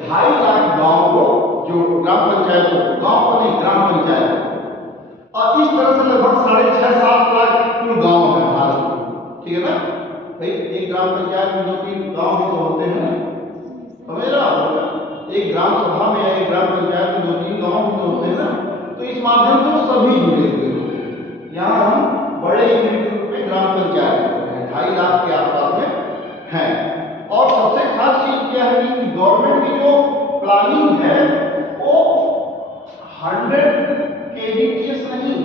2.5 लाख गांव को जो ग्राम पंचायतों को, गांव को नहीं ग्राम पंचायत, और इस तरह से लगभग 6.5-7 लाख कुल गांव है भारत में। ठीक है ना भाई, एक ग्राम पंचायत में 2-3 गांव भी तो होते हैं, समझ रहे हो? एक ग्राम सभा में या एक ग्राम पंचायत में 2-3 गांव भी तो होते हैं ना, तो इस माध्यम से वो सभी जुड़े हुए होते हैं। यहाँ हम बड़े यूनिट के रूप में ग्राम पंचायत होते हैं, 2.5 लाख के आसपास में हैं। और सबसे खास चीज क्या है कि गवर्नमेंट की जो प्लानिंग है वो 100 kbps नहीं,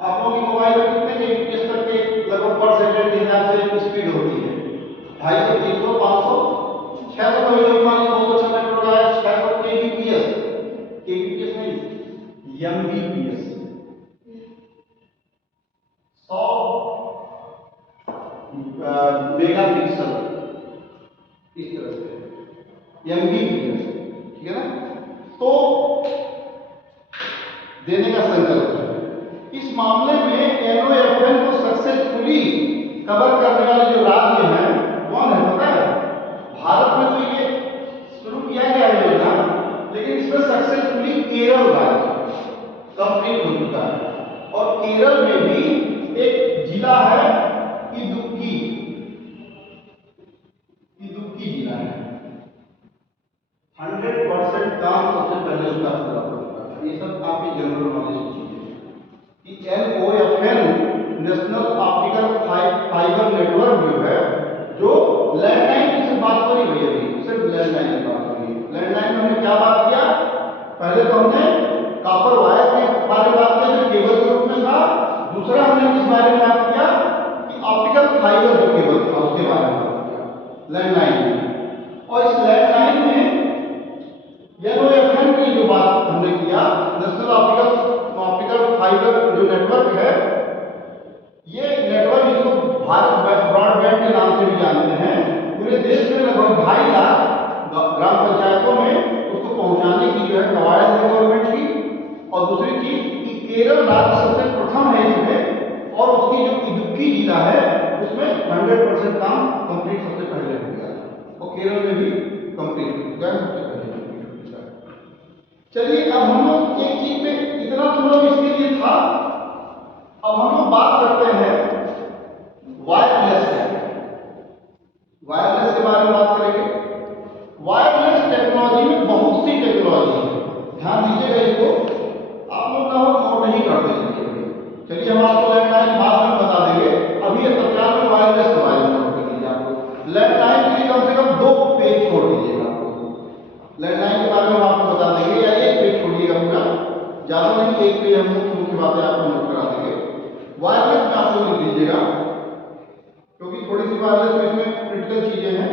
आप लोगों की मोबाइल में कितने kbps तक के लगभग पर सेकंड के हिसाब से स्पीड होती है? 250, 300, 500, 600 का भी मान लीजिए बहुत अच्छा नेटवर्क आया, 600 kbps, kbps नहीं mbps, 100 मेगापिक्सल, इस तरह से mbps, ठीक है ना? तो देने का संकल्प है। इस मामले में NOFN को सक्सेसफुली कवर करने वाले जो राज्य हैं कौन है पता है? भारत में तो ये शुरू किया गया है योजना, लेकिन इसमें सक्सेसफुली केरल राज्य कंप्लीट हो चुका है। और केरल में भी एक जिला है इदुक्की, इदुक्की जिला है। 100% काम सबसे पहले उसका पूरा हो चुका है। ये सब आपके जनरल नॉलेज की चीजें हैं कि NOFN national optical fibre network जो है, जो लैंडलाइन की सिर्फ बात करी हुई है, सिर्फ लैंडलाइन की बात करी। लैंडलाइन में हमने क्या बात किया? पहले तो हमने कॉपर वायर के बारे में बात किया जो केबल के रूप में था, दूसरा हमने किस बारे में बात किया कि ऑप्टिकल फाइबर जो केबल था उसके बारे में बात किया, लैंडलाइन में। और इस लैंडलाइन में NOFN की जो बात हमने किया, नेशनल ऑप्टिकल फाइबर जो नेटवर्क है, ये नेटवर्क जिसको भारत ब्रॉडबैंड के नाम से भी जानते हैं, पूरे देश में लगभग 2.5 लाख ग्राम पंचायतों में उसको पहुंचाने की जो है कवायद है गवर्नमेंट की। और दूसरी चीज कि केरल राज्य सबसे प्रथम है इसमें, और उसकी जो इदुक्की जिला है उसमें 100% काम कंप्लीट सबसे पहले हो गया, और केरल में भी कंप्लीट हो गया सबसे पहले। चलिए, अब हम लोग एक चीज पे इतना तो लोग इसके लिए था, अब हम लोग बात करते हैं वायरलेस है। वायरलेस के बारे में बात करेंगे। वायरलेस टेक्नोलॉजी में बहुत सी टेक्नोलॉजी है, ध्यान दीजिएगा इसको, आप लोग ना नोट नहीं करते चलिए हम आपको लैंडलाइन बाद में बता देंगे, अभी तत्काल में वायरलेस के बारे में नोट कर लीजिए। आपको लैंडलाइन के लिए कम से कम 2 पेज छोड़ दीजिएगा। लैंडलाइन के बारे में हम आपको बता देंगे, या 1 पेज छोड़िएगा पूरा, ज्यादा नहीं, 1 पेज हम मुख्य बातें आपको नोट करा देंगे। वायरलेस में आप लोग लिख लीजिएगा, क्योंकि थोड़ी सी वायरलेस में इसमें क्रिटिकल चीजें हैं।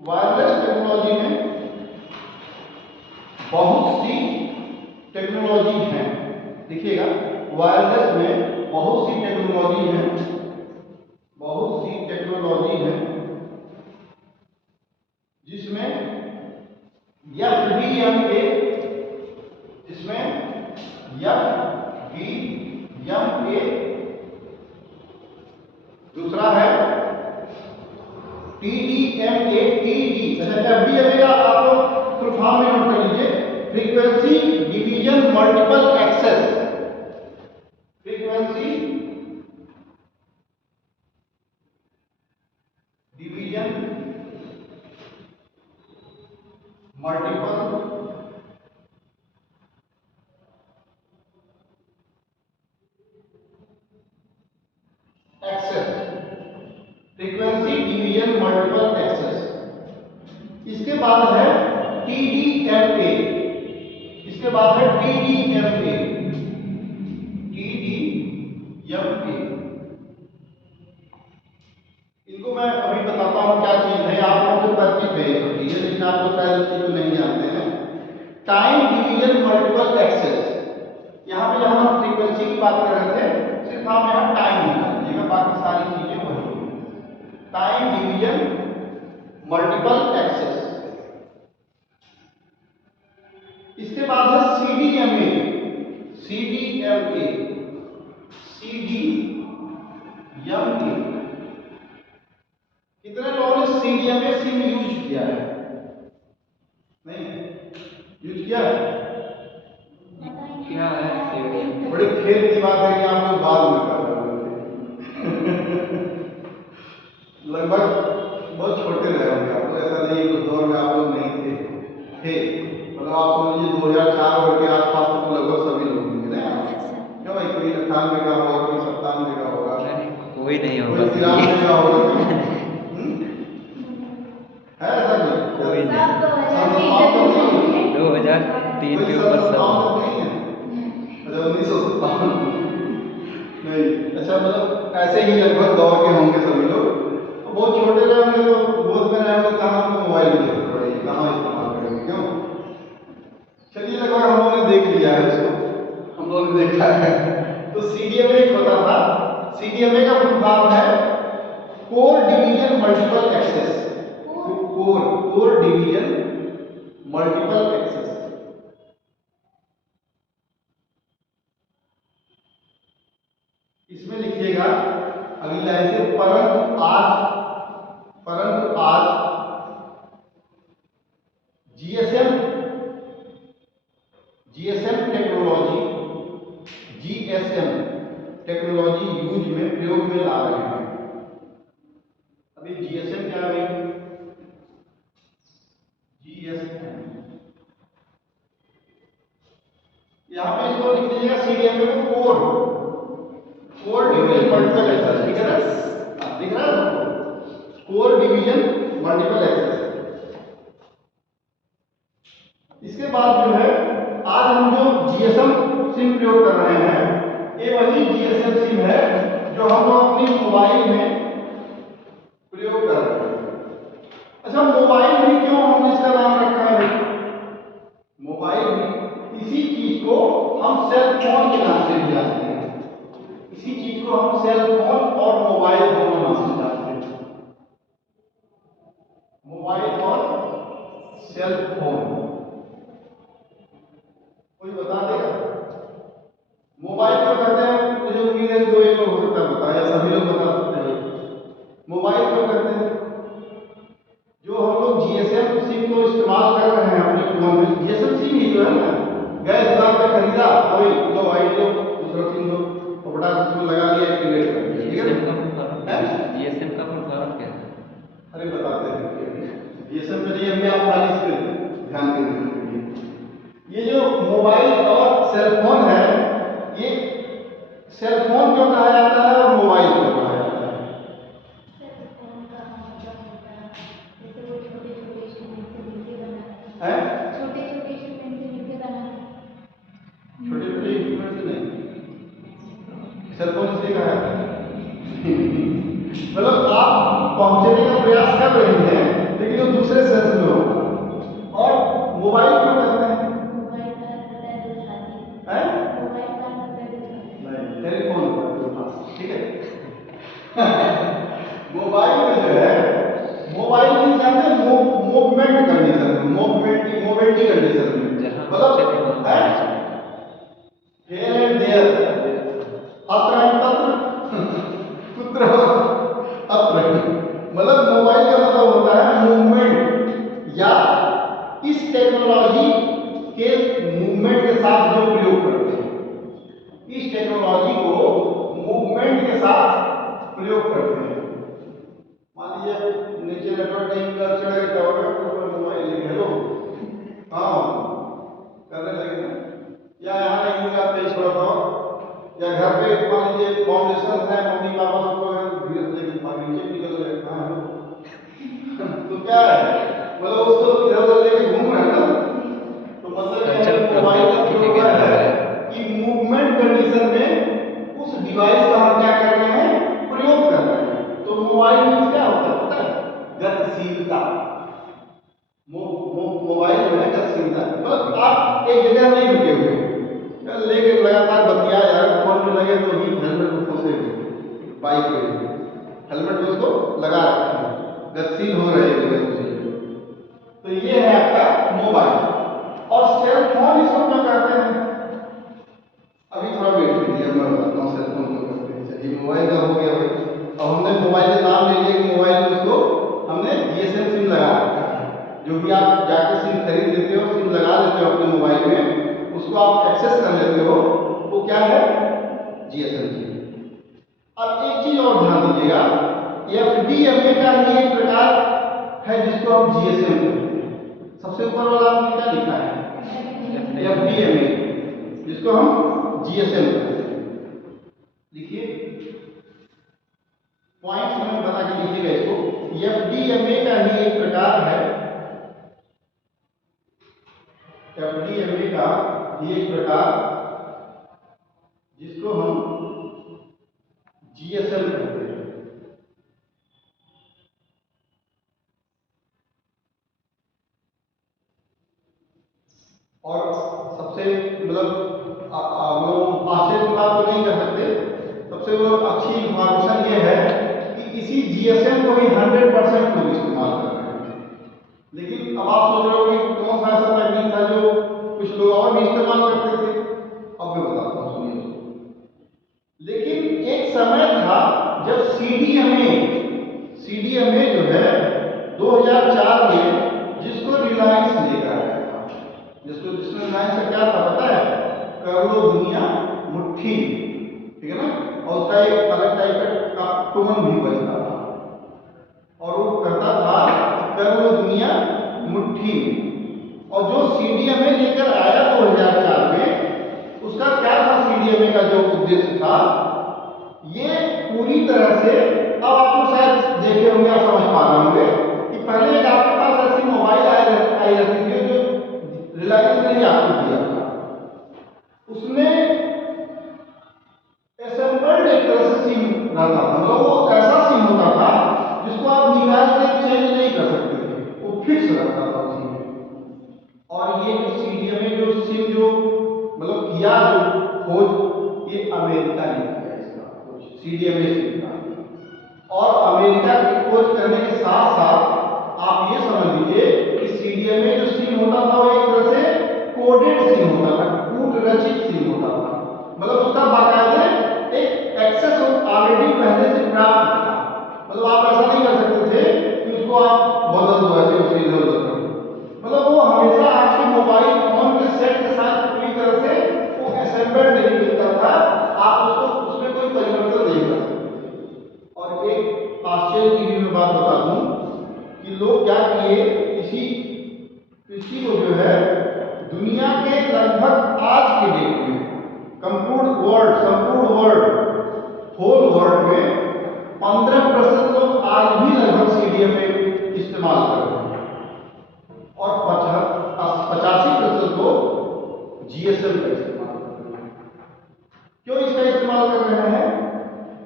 वायरलेस टेक्नोलॉजी में बहुत सी टेक्नोलॉजी हैं, देखिएगा वायरलेस में बहुत सी टेक्नोलॉजी हैं, बहुत सी टेक्नोलॉजी हैं, जिसमें FDMA, जिसमें FDMA, दूसरा है TDMA, अच्छा FDMA का आप लोग फुल फॉर्म में नोट कर लीजिए, frequency division multiple access, frequency division multiple access, frequency division multiple access. इसके बाद है TDMA, इसके बाद है TDMA, इनको मैं अभी बताता हूं क्या चीज है, आप लोगों से परिचित है ये सब चीजें, लेकिन आप लोग शायद इस चीज को नहीं जानते हैं। टाइम डिवीजन मल्टीपल एक्सेस, यहाँ पे जहां हम फ्रीक्वेंसी की बात कर रहे थे, सिर्फ आप यहाँ टाइम निकाल दीजिएगा, बाकी सारी चीजें वही। Time division multiple access. इसके बाद है CDMA, CDMA, कितने लोगों ने CDMA सिम यूज किया है? नहीं यूज किया है? क्या है CDMA? बड़ी खेल की बात है कि आप लोग बाद में कर रहे थे लगभग बहुत छोटे रहे होंगे आप लोग, ऐसा नहीं कुछ दौर में आप लोग नहीं थे, मतलब आप समझ लीजिए 2004 वर्ष के आसपास तो लगभग सभी लोग होंगे ना। क्यों भाई, कोई 98 का होगा, कोई 97 का होगा, कोई नहीं कोई होगा, 93 का होगा, है ऐसा कोई? कोई नहीं। 2003 कोई के ऊपर सब नहीं है, अच्छा 1957 नहीं, अच्छा मतलब ऐसे ही लगभग दौर के होंगे सभी लोग, तो बहुत छोटे रहे होंगे, तो गोद में रहे होंगे, कहाँ तो मोबाइल की जरूरत पड़ेगी, कहाँ इस्तेमाल करेंगे, क्यों? चलिए लगभग हम लोगों ने देख लिया है उसको, हम लोगों ने देखा है। तो CDMA एक होता था, CDMA का फुल फॉर्म है code division multiple access, code division multiple access. इसमें लिखिएगा अगली लाइन से, परंतु आज GSM टेक्नोलॉजी यूज में, प्रयोग में ला रहे हैं। अभी GSM क्या है? GSM यहाँ पे इसको लिख लीजिएगा, CDMA को कोर डिवीजन मल्टीपल एक्सेस, ठीक है ना? दिख रहा है कोर डिवीजन मल्टीपल एक्सेस। इसके बाद जो है, आज हम जो GSM सिम प्रयोग कर रहे हैं, ये वही GSM सिम है जो हम लोग अपनी मोबाइल में प्रयोग कर रहे हैं। अच्छा, मोबाइल भी क्यों हमने इसका नाम रखा है? मोबाइल भी, इसी चीज को हम सेल फोन के नाम से भी जानते हैं, इसी चीज को हम सेल फोन और मोबाइल दोनों नाम से जानते हैं, मोबाइल और सेल फोन। कोई बता देगा मोबाइल क्यों कहते हैं? मुझे उम्मीद है 2-1 लोग हो सकता है बता, या सभी लोग बता सकते हैं मोबाइल क्यों कहते हैं। जो हम लोग GSM सिम को इस्तेमाल कर रहे हैं अपने फोन में, GSM सिम ही तो है ना, गए दुकान पे खरीदा, कोई लो भाई लो दूसरा सिम लो, और बटा उसमें लगा दिया, एक्टिवेट कर दिया, मोबाइल और सेल फोन है, ये सेल फोन क्यों कहा जाता है और मोबाइल क्यों कहा जाता है? सेल फोन का मतलब होता है जैसे वो छोटे छोटे इंस्ट्रूमेंट से मिलके बना है। हैं? छोटे छोटे इंस्ट्रूमेंट से मिलके बना है। छोटे छोटे इंस्ट्रूमेंट से नहीं, सेल फोन इसलिए कहा जाता है मतलब आप पहुंचने का प्रयास कर रहे हैं लेकिन वो दूसरे सेंस में होगा। और मोबाइल क्यों कहते हैं? मोबाइल का अर्थ होता है दो साथी। हैं? मोबाइल का अर्थ होता है दो साथी। नहीं, टेलीफोन होता है आपके पास, ठीक है मोबाइल में जो है, मोबाइल में जानते हैं मूवमेंट कंडीशन, मोबिलिटी कंडीशन में, जहाँ मतलब है हियर एंड देयर, अत्र एंड तत्र, कुत्र अत्र, मतलब मोबाइल का मतलब होता है मूवमेंट, या इस टेक्नोलॉजी के मूवमेंट के साथ जो प्रयोग करते हैं, इस टेक्नोलॉजी को मूवमेंट के साथ प्रयोग करते हैं। मान लीजिए नीचे नेटवर्क नहीं मिला, चढ़ गया टावर तो मोबाइल लेके हेलो हाँ करने लगे ना, या यहाँ नहीं मिला तेज थोड़ा सा, या घर पे मान लीजिए फाउंडेशन है, मम्मी पापा सबको धीरे से नीचे निकल रहे हाँ तो क्या है, मतलब उसको इधर उधर लेके घूम रहे हैं ना, तो मतलब क्या है मोबाइल का प्रयोग है कि मूवमेंट कंडीशन में उस डिवाइस का हम क्या कर रहे हैं, प्रयोग कर रहे हैं। तो मोबाइल मींस क्या होता है पता है? गतिशीलता। मोबाइल जो है गतिशीलता, मतलब आप एक जगह नहीं रुके हुए, लेके लगातार बतिया जा रहे, फोन में लगे तो भी हेलमेट को फंसे हुए, बाइक पे हेलमेट को उसको लगा रखे हैं, गतिशील हो रहे हैं। तो ये है आपका मोबाइल। और सेल फोन इसको क्या कहते हैं? अभी थोड़ा वेट कीजिए, मैं बताता हूँ सेल फोन क्यों कहते हैं। चलिए मोबाइल का हो गया भाई, अब हमने मोबाइल का नाम ले लिया कि मोबाइल में उसको हमने जीएसएम सिम लगा रखा है। जो भी आप जाके सिम खरीद लेते हो, सिम लगा लेते हो अपने मोबाइल में, उसको आप एक्सेस कर लेते हो, वो क्या है? GSM SIM. अब एक चीज और ध्यान दीजिएगा, एफडीएमए का ही एक प्रकार है जिसको हम जीएसएम कहते हैं। सबसे ऊपर वाला आपने क्या लिखा है? एफडीएमए, जिसको हम जीएसएम कहते हैं। लिखिए पॉइंट्स में बता के लिखिएगा इसको। एफडीएमए का ही एक प्रकार है, एफडीएमए का ही एक प्रकार जिसको हम जीएसएम कहते हैं। और सबसे मतलब आश्चर्य की बात तो नहीं कर सकते, सबसे अच्छी इंफॉर्मेशन ये है कि इसी जीएसएम को ही 100% लोग इस्तेमाल कर रहे हैं। लेकिन अब आप सोच रहे हो कि कौन सा ऐसा तकनीक था जो कुछ लोग और भी इस्तेमाल करते थे? अब मैं बताता हूँ, सुनिए उसको। लेकिन एक समय था जब सीडीएमए जो है 2004 में जिसको रिलायंस लेकर आया था, जिसमें रिलायंस का क्या था पता है? कर लो दुनिया मुट्ठी, ठीक है ना, और उसका एक अलग टाइप का टोन भी बजता था, और वो कहता था कि कर लो दुनिया मुट्ठी में। और जो सीडीएमए लेकर आया 2004 में, उसका क्या था? सीडीएमए का जो उद्देश्य था, ये पूरी तरह से, अब आप लोग शायद देखे होंगे या समझ पा रहे होंगे कि पहले एक आपके पास ऐसी मोबाइल आई रहती थी जो रिलायंस ने ही आपको दिया था, उसमें असेंबल्ड एक तरह से सिम रहता था, मतलब वो ऐसा सिम होता था जिसको आप निकाल के चेंज नहीं कर सकते थे, वो फिक्स रहता था उसी में। और ये जो सीडीएमए जो सिम जो मतलब किया जो खोज, ये अमेरिका ने किया इसका खोज, सीडीएमए सिम का। और अमेरिका की खोज करने के साथ साथ आप ये समझ लीजिए कि सीडीएमए जो सिम होता था वो एक तरह से कोडेड सिम होता था, कूट रचित सिम होता था, मतलब उसका बाकायदे एक एक्सेस ऑलरेडी पहले से प्राप्त था। मतलब आप ऐसा नहीं कर सकते थे कि उसको आप बदल दो ऐसे उसे इधर उधर कर दो, मतलब वो हमेशा आपके मोबाइल फोन के सेट के साथ पूरी तरह से वो असेंबल्ड नहीं मिलता था, आप उसको उसमें कोई परिवर्तन नहीं कर सकते थे। और एक आश्चर्य की भी मैं बात बता दूं कि लोग क्या किए, इसी को जो है दुनिया के लगभग आज के डेट में संपूर्ण वर्ल्ड होल वर्ल्ड में 15% लोग आज भी लगभग CDMA इस्तेमाल कर रहे हैं और 85% लोग GSM का इस्तेमाल कर रहे हैं। क्यों इसका इस्तेमाल कर रहे हैं?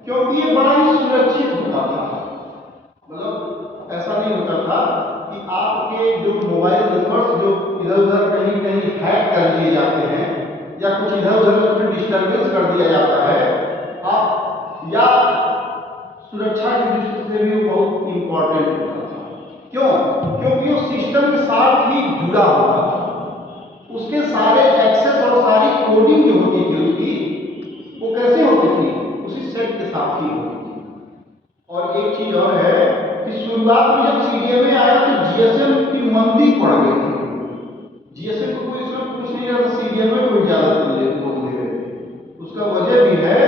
क्योंकि ये बड़ा ही सुरक्षित होता था। मतलब ऐसा नहीं होता था कि आपके जो मोबाइल नंबर्स जो इधर उधर कहीं कहीं हैक कर लिए जाते हैं या कुछ इधर उधर उसमें डिस्टर्बेंस कर दिया जाता है, आप या सुरक्षा की दृष्टि से भी वो बहुत इंपॉर्टेंट होता था। क्यों? क्योंकि वो सिस्टम के साथ ही जुड़ा होता था। उसके सारे एक्सेस और सारी कोडिंग जो होती थी उसकी, वो कैसे होती थी? उसी सेट के साथ ही होती थी। और एक चीज और है कि शुरुआत में जब CDMA आया तो GSM की मंदी पड़ गई थी। GSM को कोई इसमें कुछ नहीं रहा था, CDMA को ज्यादा लोग दे रहे थे। उसका वजह भी है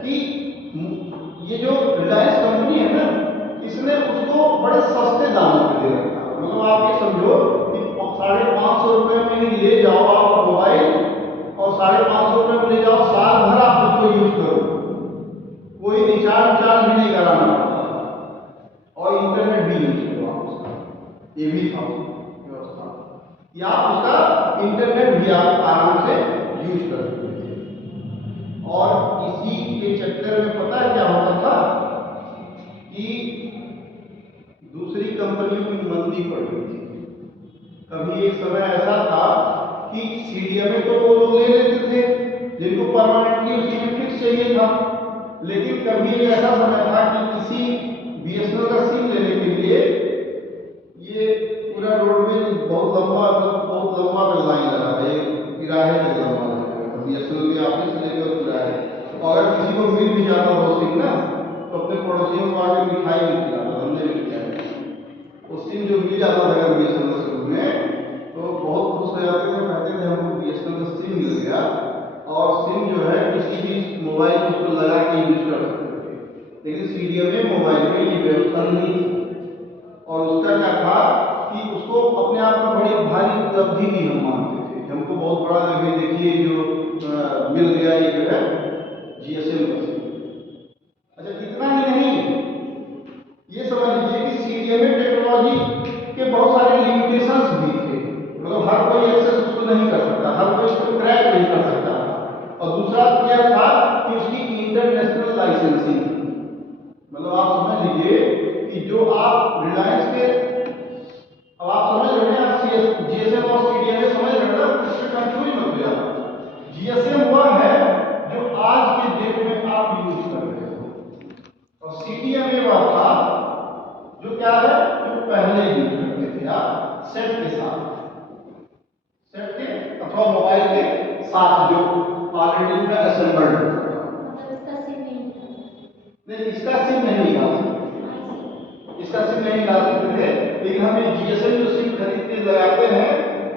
कि ये जो रिलायंस कंपनी है ना, इसने उसको बड़े सस्ते दामों पे दे रखा है। मतलब आप ये समझो कि 550 रुपए में ही ले जाओ आप मोबाइल और 550 रुपए में ले जाओ, साल भर आप उसको यूज करो, कोई रिचार्ज भी नहीं कराना पड़ता और इंटरनेट भी यूज करो आप उसका। ये भी था व्यवस्था कि आप उसका इंटरनेट भी आप आराम से यूज कर सकते थे। और इसी के चक्कर में पता है क्या होता था कि दूसरी कंपनियों की मंदी पड़ गई थी। कभी एक समय ऐसा था कि CDMA तो वो लोग ले लेते थे जिनको परमानेंटली उसी में फिक्स चाहिए था, लेकिन कभी एक ऐसा समय था कि किसी BSNL का सिम लेने के लिए ये पूरा रोड में बहुत लंबा तक लाइन लगा था, ये तिराहे तक लंबा लगा था BSNL के ऑफिस से लेकर तिराहे। और अगर किसी को मिल भी जाता वो सिम ना, तो अपने पड़ोसियों को आके मिठाई भी खिलाता, हमने भी किया है। वो सिम जो मिल जाता था अगर BSNL स्कूल में तो बहुत खुश हो जाते थे, कहते थे हमको BSNL का सिम मिल गया। और सिम जो है किसी भी मोबाइल में उसको लगा के यूज कर सकते थे, लेकिन CDMA मोबाइल में ये व्यवस्था नहीं थी। और उसका क्या था कि उसको अपने आप में बड़ी भारी उपलब्धि भी हम मानते थे, हमको बहुत बड़ा जगह देखिए जो मिल गया ये जो है GSM का सिम। अच्छा, इतना ही नहीं, ये समझ लीजिए कि CDMA टेक्नोलॉजी के बहुत सारे लिमिटेशंस भी थे। मतलब हर कोई एक्सेस उसको नहीं कर सकता, हर कोई उसको क्रैक नहीं कर सकता। और दूसरा क्या था कि उसकी इंटरनेशनल लाइसेंसिंग, मतलब आप समझ लीजिए कि जो आप रिलायंस के, अब आप समझ रहे हैं GSM और CDMA समझ रहे हैं ना, इससे कंफ्यूज मत हो जाना। GSM वह है जो आज के डेट में आप यूज कर रहे हो और CDMA वह था जो क्या है, जो पहले यूज करते थे आप सेट के साथ, सेट के अथवा मोबाइल के साथ जो ऑलरेडी में असेंबल्ड होता था। नहीं, इसका सिम नहीं निकाल सकते, इसका सिम नहीं निकाल सकते थे, लेकिन हम ये GSM जो सिम खरीद के लगाते हैं,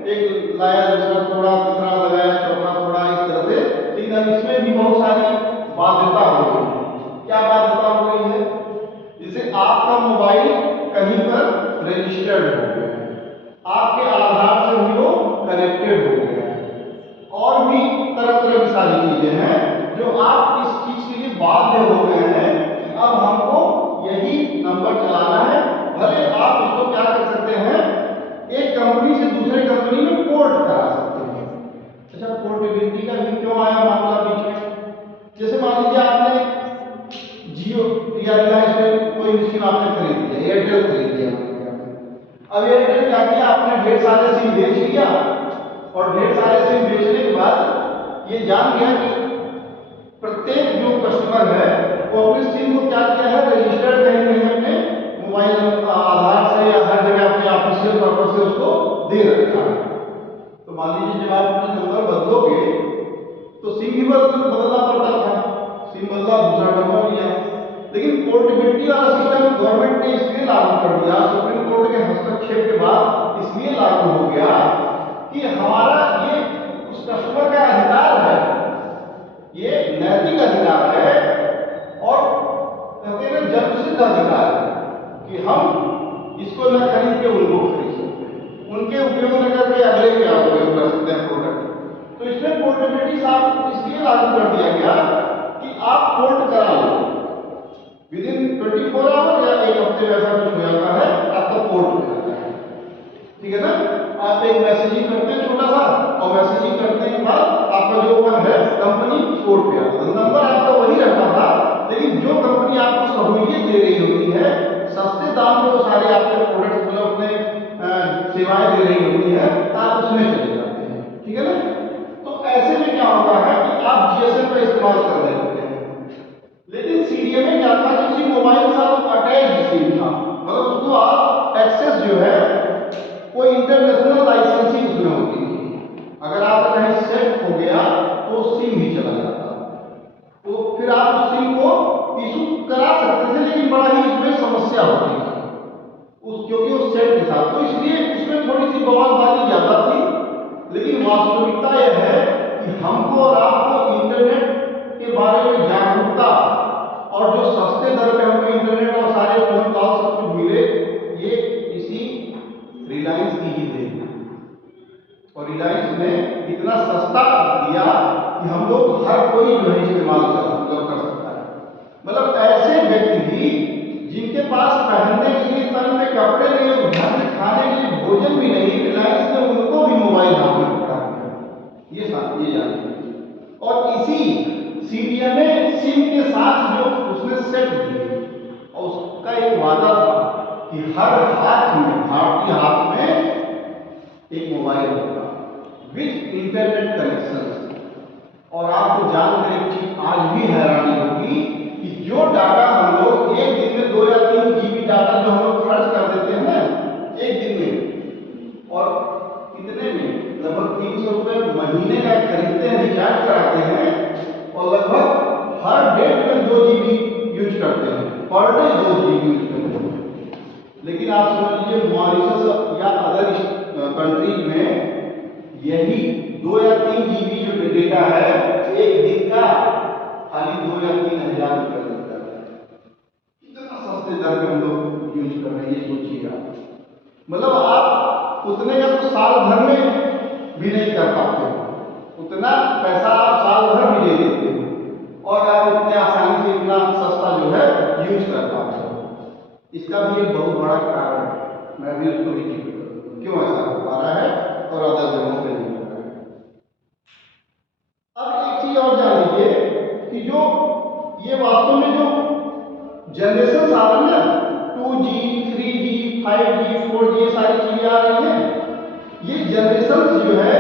एक लाया दूसरा थोड़ा, तीसरा लगाया, चौथा थोड़ा, इस तरह से। लेकिन अब इसमें भी बहुत सारी बाध्यता हो गई है। क्या बाध्यता हो गई है? जैसे आपका मोबाइल कहीं पर रजिस्टर्ड हो गया है, आपके आधार से भी वो कनेक्टेड हो गया है, और भी तरह तरह की सारी चीजें हैं जो आप इस चीज के लिए बाध्य हो गए हैं कि अब हमको यही नंबर चलाना है। भले आप उसको क्या कर सकते हैं, एक कंपनी से दूसरे कंपनी में पोर्ट करा सकते हैं। अच्छा, पोर्टेबिलिटी का भी क्यों आया मामला बीच में? जैसे मान लीजिए आपने जियो या रिलायंस में कोई सिम आपने खरीद लिया, एयरटेल खरीद लिया। अब एयरटेल क्या किया, आपने ढेर सारे सिम बेच लिया और ढेर सारे सिम बेचने के बाद ये जान गया कि प्रत्येक जो कस्टमर है वो अपने सिम को क्या किया है, रजिस्टर्ड कहीं नहीं अपने मोबाइल आधार से या हर जगह अपने ऑफिशियल पर्पज से उसको दे रखा है। तो मान लीजिए जब आप अपना नंबर बदलोगे तो सिम भी बदलना पड़ता था, सिम बदला, दूसरा नंबर लिया। लेकिन पोर्टेबिलिटी वाला सिस्टम गवर्नमेंट ने इसलिए लागू कर दिया, सुप्रीम कोर्ट के हस्तक्षेप के बाद इसलिए लागू हो गया कि हमारा ये उस कस्टमर का अधिकार है, ये नैतिक अधिकार है और कहते हैं ना जन्मसिद्ध अधिकार है कि हम इसको न खरीद के उनको खरीद सकते हैं, उनके उपयोग न करके अगले के उपयोग कर सकते हैं प्रोडक्ट। तो इसमें पोर्टेबिलिटी साहब इसलिए लागू कर दिया गया कि आप पोर्ट करा लो विद इन 24 आवर या एक हफ्ते में ऐसा कुछ हो जाता है, आपका पोर्ट हो जाता है। ठीक है ना, आप एक मैसेजिंग करते हैं छोटा सा, और मैसेजिंग करने के बाद आपका जो वन है कंपनी पोर्ट पे आता है, नंबर आपका वही रहता था, लेकिन जो कंपनी आपको सहूलियत दे रही होती है, सस्ते दाम में वो सारे आपके प्रोडक्ट्स मतलब अपने सेवाएं दे रही होती है, आप उसमें चले जाते हैं। ठीक है ना, तो ऐसे में क्या होता है कि आप जीएसएम का इस्तेमाल कर रहे होते हैं, लेकिन सीडीएम में क्या था कि उसी मोबाइल के साथ अटैच सिम था, मतलब उसको आप एक्सेस जो है कोई इंटरनेशनल लाइसेंसिंग उसमें होती थी, अगर आपका कहीं सेट हो गया तो सिम ही चला जाता, तो फिर आप उस सिम को इशू करा सकते थे, लेकिन बड़ा ही उसमें समस्या होती थी क्योंकि उस सेट के साथ, तो इसलिए उसमें थोड़ी सी बवालबाजी ज्यादा थी। लेकिन वास्तविकता यह है कि हमको और आपको इंटरनेट के बारे में जागरूकता और जो सस्ते दर पे हमको इंटरनेट और सारे फोन कॉल सब कुछ मिले, ये इसी रिलायंस की ही देन है। और रिलायंस ने इतना सस्ता दिया कि हम लोग हर कोई जो है इस्तेमाल कर सकता है। मतलब ऐसे व्यक्ति भी जिनके पास पहनने के लिए तन में कपड़े नहीं और घर में खाने के लिए भोजन भी नहीं, रिलायंस ने उनको भी मोबाइल हाथ में पकड़ा दिया, ये जानिए। और इसी सीडीएमए सिम के साथ जो उसने सेट दिए, और उसका एक वादा था कि हर हाथ में, भारतीय हाथ में एक मोबाइल होगा विद इंटरनेट कनेक्शन। और आपको जानकर एक चीज आज भी हैरानी होगी कि जो डाटा हम लोग एक दिन में 2 या 3 जीबी डाटा जो हम लोग खर्च कर देते हैं ना एक दिन में, और कितने में लगभग 300 रुपये महीने का खरीदते हैं, रिचार्ज कराते हैं, और लगभग हर डेट में 2 जीबी यूज करते हैं, पर डे 2 जीबी यूज करते हैं। लेकिन आप समझ लीजिए मॉरिशस या अदर कंट्रीज में यही 2 या 3 जीबी जो डेटा है एक दिन का खाली 2 या 3 हजार रुपये लगता है। कितना सस्ते दर पे हम लोग यूज कर रहे हैं, ये सोचिएगा। मतलब आप उतने का तो साल भर में भी नहीं कर पाते हो, उतना पैसा आप साल भर भी दे देते हो, और आप इतने आसानी से इतना सस्ता जो है यूज कर पाते हो। इसका भी एक बहुत बड़ा कारण है, मैं भी उसको भी जिक्र करूँगा क्यों ऐसा हो पा रहा है और अदर जगहों पे नहीं हो रहा है। अब एक चीज और जान लीजिए कि जो ये वास्तव में जो जनरेशन आ रही है 2G 3G 5G 4G सारी चीजें आ रही हैं, ये जनरेशन जो है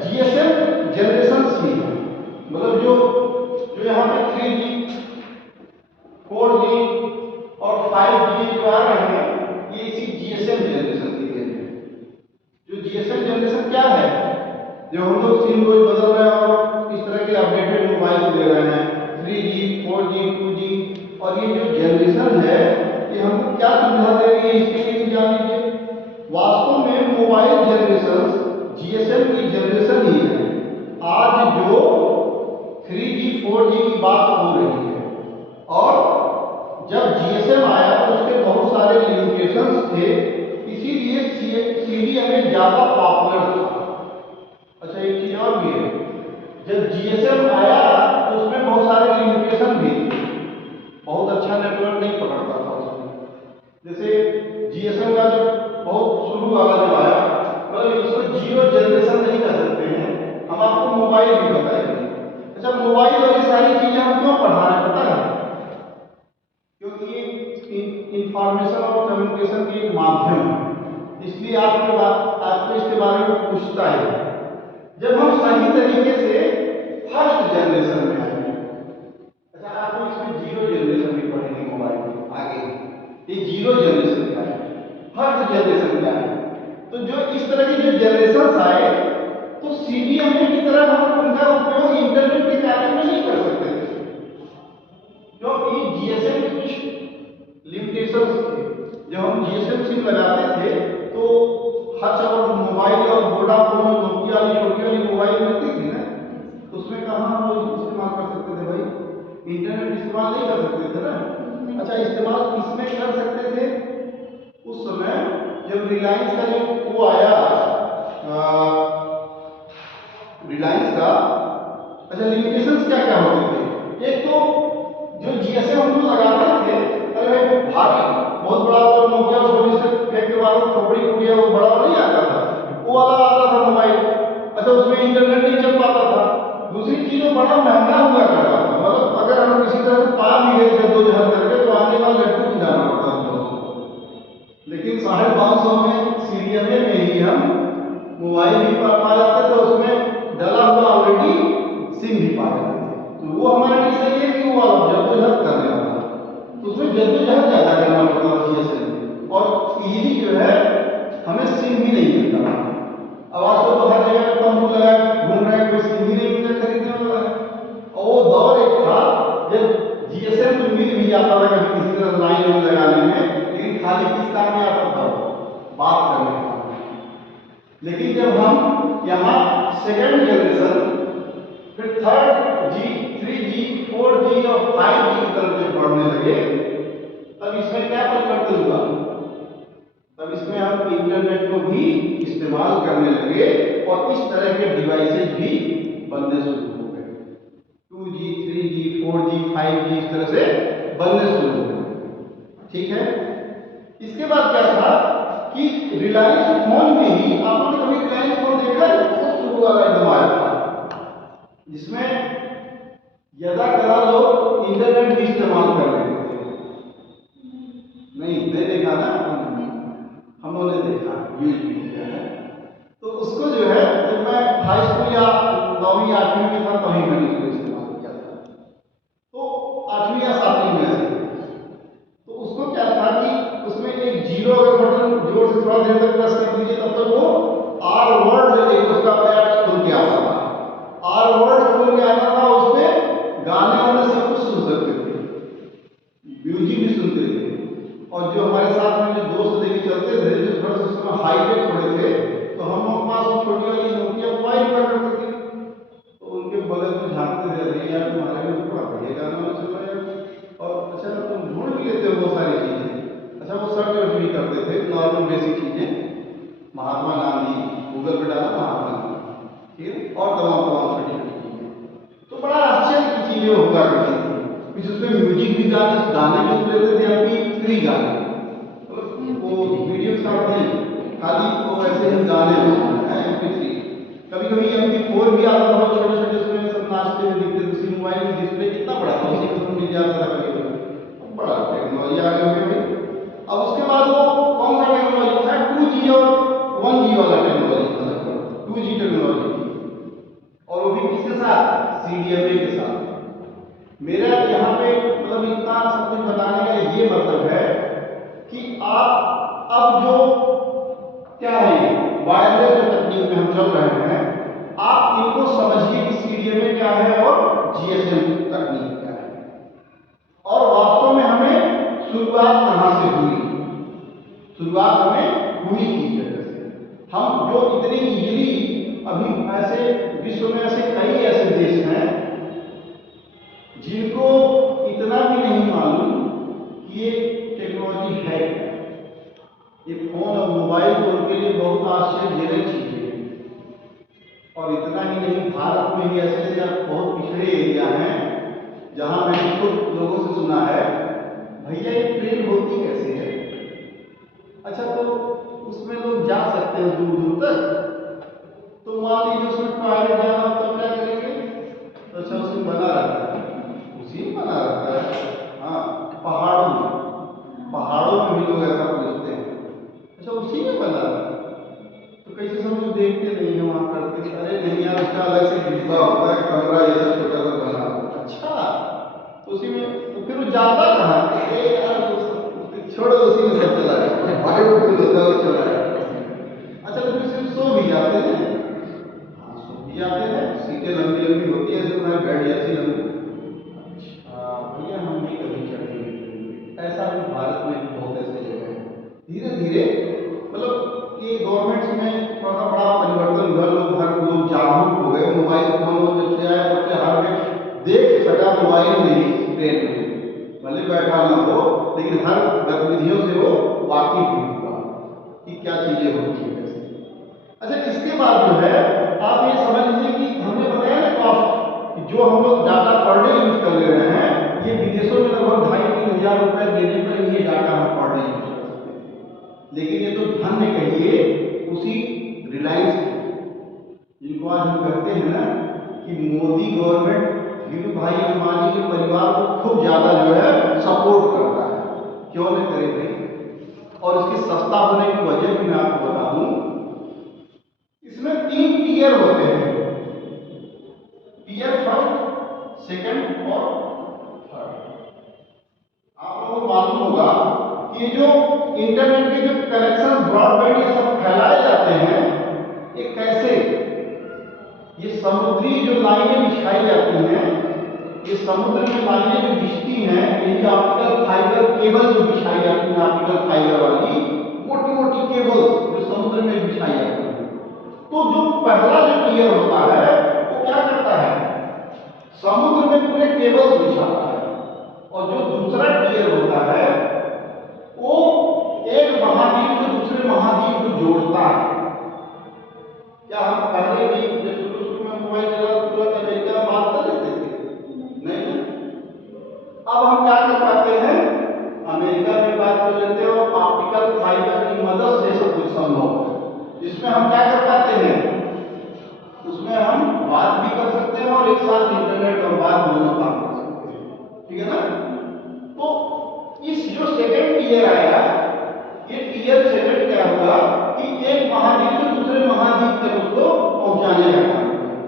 जीएसएम जनरेशन ही है। मतलब जो यहाँ पे 3G 4G और 5G जो आ रहे हैं, ये इसी जीएसएम जनरेशन की देन है। जो जीएसएम जनरेशन क्या है, जो हम लोग सिम रोज बदल रहे हैं और इस तरह के अपडेटेड मोबाइल ले रहे हैं 3G 4G 2G, और ये जो जनरेशन है ये हमको क्या सुविधा दे रही है इसके लिए जान लीजिए। वास्तव में मोबाइल जनरेशन जीएसएम की जनरेशन ही है। आज जो 3G 4G की बात हो रही है, और जब जीएसएम आया तो उसके बहुत सारे लिमिटेशंस थे, इसीलिए सीडीएमए ज्यादा पॉपुलर था। अच्छा एक चीज और भी है, जब जीएसएम आया तो उसमें बहुत सारे लिमिटेशन भी थे, बहुत अच्छा नेटवर्क नहीं पकड़ता था उसमें। जैसे जीएसएम का जब बहुत शुरू वाला जब आया, मतलब इसको 0 जनरेशन नहीं कर सकते हैं हम, आपको मोबाइल भी बताएंगे। अच्छा मोबाइल वाली सारी चीजें हम क्यों पढ़ा रहे हैं पता है, क्योंकि ये इंफॉर्मेशन और कम्युनिकेशन की एक माध्यम है, इसलिए आपको इसके बारे में पूछता है। जब हम सही तरीके से फर्स्ट जनरेशन में आएंगे, अच्छा आपको इसमें 0 जनरेशन भी पढ़ेंगे मोबाइल में आगे, ये 0 जनरेशन का है, फर्स्ट जनरेशन का है। तो जो इस तरह की जो जनरेशन आए, तो सीडीएमए की तरह हम उनका उपयोग इंटरनेट के कार्य में नहीं कर सकते थे, क्योंकि जीएसएम के कुछ लिमिटेशंस थे। जब हम जीएसएम सिम लगाते थे तो हच और मोबाइल और वोडाफोन और नोकिया वाली छोटी वाली मोबाइल मिलती थी ना, तो उसमें कहाँ हम लोग इस्तेमाल कर सकते थे भाई, इंटरनेट इस्तेमाल नहीं कर सकते थे ना। अच्छा इस्तेमाल किसमें कर सकते थे उस समय, जब रिलायंस का जो वो आया, रिलायंस इसका, अच्छा लिमिटेशंस क्या क्या होते थे? एक तो जो जीएसएम हम लोग लगाते थे, अरे भारी बहुत बड़ा तो नोकिया उसको जिससे फेंक के बाद खोपड़ी टूटिया वो बड़ा नहीं आता था, वो वाला आता था मोबाइल। अच्छा उसमें इंटरनेट नहीं चल पाता था। दूसरी चीज वो बड़ा महंगा हुआ करता था, मतलब अगर हम किसी तरह से पा भी गए जद्दोजहद करके तो आने वाला लड्डू खिलाना पड़ता था दोस्तों। लेकिन 550 में सीडीएमए में ही हम मोबाइल भी पा जाते थे, उसमें डला हुआ ऑलरेडी सिम भी पा जाते थे। तो वो हमारे लिए सही है कि वो वाला जद्दोजहद करने वाला, तो उसमें जद्दोजहद ज़्यादा करना पड़ता था जीएसएम, और इजीली जो है हमें सिम भी नहीं मिलता था। अब आजकल तो हर जगह तंबू लगा घूम रहे हैं, कोई सिम ही नहीं मिलता खरीदने वाला है। और वो दौर एक था जब जीएसएम तो मिल भी जाता था कभी किसी तरह लाइन लगाने में, लेकिन खाली किस काम में आता था? बात करने का। लेकिन जब हम यहाँ सेकेंड जनरेशन, फिर थर्ड जी, 3G, 4G और 5G की तरफ जब बढ़ने लगे, तब इसमें क्या परिवर्तन हुआ? तब इसमें हम इंटरनेट को भी इस्तेमाल करने लगे और इस तरह के डिवाइसेज भी बनने शुरू हो गए। 2G, 3G, 4G, 5G इस तरह से बनने शुरू हो गए। ठीक है। इसके बाद क्या था कि रिलायंस फोन में ही, आपने कभी रिलायंस फोन देखा है? बहुत शुरू वाला एकदम आया था, जिसमें ज्यादा करा लोग इंटरनेट भी इस्तेमाल कर रहे थे। नहीं देखा ना, हम लोगों ने देखा, यूज भी किया है। तो उसको जो है जब मैं हाई स्कूल या 9वीं 8वीं में था तभी मैंने उसको इस्तेमाल किया था, तो 8वीं या 7वीं में से। तो उसको क्या था कि उसमें एक जीरो अगर बटन जोर से थोड़ा देर तक प्रेस कर दीजिए तब तक वो आर वर्ड एक उसका ऐप खुल के आता था। आर वर्ड खुल के आता था, उसमें गाने वाने सब कुछ सुन सकते थे, म्यूजिक भी सुनते थे। और जो हमारे साथ में जो दोस्त लेके चलते थे, जो थोड़ा सा उसमें हाईटेक थोड़े थे, तो हम लोग पास वो छोटी वाली नोकिया मोबाइल हुआ करते थे, तो उनके बगल में झांकते थे, अरे यार तुम्हारे में थोड़ा बढ़िया गाना चल रहा है, और अच्छा तुम ढूंढ भी लेते हो बहुत सारी चीजें। अच्छा वो सर्च वर्च भी करते थे, नॉर्मल बेसिक चीजें, महात्मा गांधी गूगल पे डाला महात्मा गांधी, ठीक है, और तमाम तमाम छोटी छोटी चीजें। तो बड़ा आश्चर्य की चीजें हुआ करती थी। कुछ उसमें म्यूजिक भी गाने भी सुन लेते थे, MP3 गाने, वो वीडियो के साथ नहीं, खाली वो वैसे ही गाने हैं MP3। कभी कभी MP4 भी आता था, छोटे छोटे उसमें सब नाचते हुए दिखते थे। उसी मोबाइल की डिस्प्ले कितना बड़ा था, उसी में मिल जाता था कभी कभी। बड़ा टेक्नोलॉजी आ गई भाई। अब उसके बाद वो कौन सा टेक्नोलॉजी था? 2G और 1G वाला टेक्नोलॉजी था, 2G टेक्नोलॉजी थी, और वो भी किसके साथ? CDMA के साथ। मेरा यहाँ पे मतलब इतना सब कुछ बताने का ये मतलब है कि आप अब जो क्या है वायरलेस जो तकनीक में हम चल रहे हैं, आप इनको समझिए कि CDMA क्या है और GSM तकनीक क्या है, और वास्तव में हमें शुरुआत कहाँ से हुई। शुरुआत हमें हुई की जगह से। हम जो इतनी इजीली अभी ऐसे विश्व में ऐसे कई ऐसे देश हैं जिनको इतना भी नहीं मालूम कि ये टेक्नोलॉजी है क्या। ये फोन और मोबाइल तो उनके लिए बहुत आश्चर्यजनक चीजें हैं। और इतना ही नहीं, भारत में भी ऐसे ऐसे बहुत पिछड़े एरिया हैं जहां मैंने खुद लोगों से सुना है, भैया ये ट्रेन होती कैसे है? अच्छा तो उसमें लोग जा सकते हैं दूर दूर तक, तो मान लीजिए उसमें टॉयलेट जाना हो तो क्या करेंगे? तो अच्छा उसमें बना रहता है, उसी में बना रहता है। हाँ, पहाड़ों में भी लोग ऐसा पूछते हैं, अच्छा उसी में बना रहता है। तो कैसे सब लोग देखते नहीं है वहाँ करते, अरे नहीं यार उसका अलग से डिब्बा होता है, कमरा ये सब छोटा सा बना। अच्छा तो उसी में, तो फिर वो जाता कहाँ? छोड़ो उसी में सब चला जाता है, भाई वो कुछ होता है वो चला जाता है। अच्छा तो फिर सिर्फ सो भी जाते हैं? हाँ सो भी जाते हैं, सीटें लंबी लंबी होती है, तुम्हारे बेड जैसी लंबी। अच्छा भैया हम नहीं कभी चढ़ेंगे। ऐसा भी भारत में बहुत ऐसे जगह है। धीरे धीरे मतलब ये गवर्नमेंट्स में थोड़ा सा बड़ा परिवर्तन हुआ, लोग जागरूक हो गए। मोबाइल फोन जब से आया तब से हर व्यक्ति देख सका मोबाइल में ही ट्रेन में, भले बैठा ना हो लेकिन हर गतिविधियों से वो वाकिफ भी हुआ कि क्या चीजें होती है कैसे। अच्छा इसके बाद जो है आप ये समझ लीजिए कि हमने बताया लेकिन ये तो धन्य कहिए उसी रिलायंस की, जिनको आज हम कहते हैं ना कि मोदी गवर्नमेंट धीरू भाई अंबानी के परिवार को खूब ज्यादा जो है सपोर्ट करता है। क्यों न करे भाई। और इसके सस्ता होने की वजह भी मैं आपको बताऊं, इसमें 3 टीयर होते हैं, टीयर फर्स्ट, सेकंड और थर्ड। आप लोगों को मालूम होगा कि जो इंटरनेट के जो कनेक्शन ब्रॉडबैंड ये सब फैलाए जाते हैं, ये कैसे, ये समुद्री जो लाइनें बिछाई जाती हैं, ये समुद्र में लाइनें जो बिछती हैं, ये ऑप्टिकल फाइबर केबल जो बिछाई जाती है, ऑप्टिकल फाइबर वाली मोटी मोटी केबल जो समुद्र में बिछाई जाती है। तो जो पहला जो टीयर होता है वो क्या करता है, समुद्र में पूरे केबल्स बिछाता है, और जो दूसरा टीयर होता है वो एक महाद्वीप से दूसरे महाद्वीप को जोड़ता है। क्या हम पहले भी जब शुरू में मोबाइल चला तुरंत अमेरिका में बात कर लेते थे? नहीं। अब हम क्या कर पाते हैं, अमेरिका में बात कर लेते हैं, और ऑप्टिकल फाइबर की मदद से सब कुछ संभव है, जिसमें हम क्या कर पाते हैं, उसमें हम बात भी कर सकते हैं और एक साथ इंटरनेट और बात दोनों काम कर सकते हैं। ठीक है ना। तो इस जो सेकंड टीयर आया, ये टीयर सेकंड क्या हुआ कि एक महाद्वीप से दूसरे महाद्वीप तक उसको पहुंचाने का काम किया।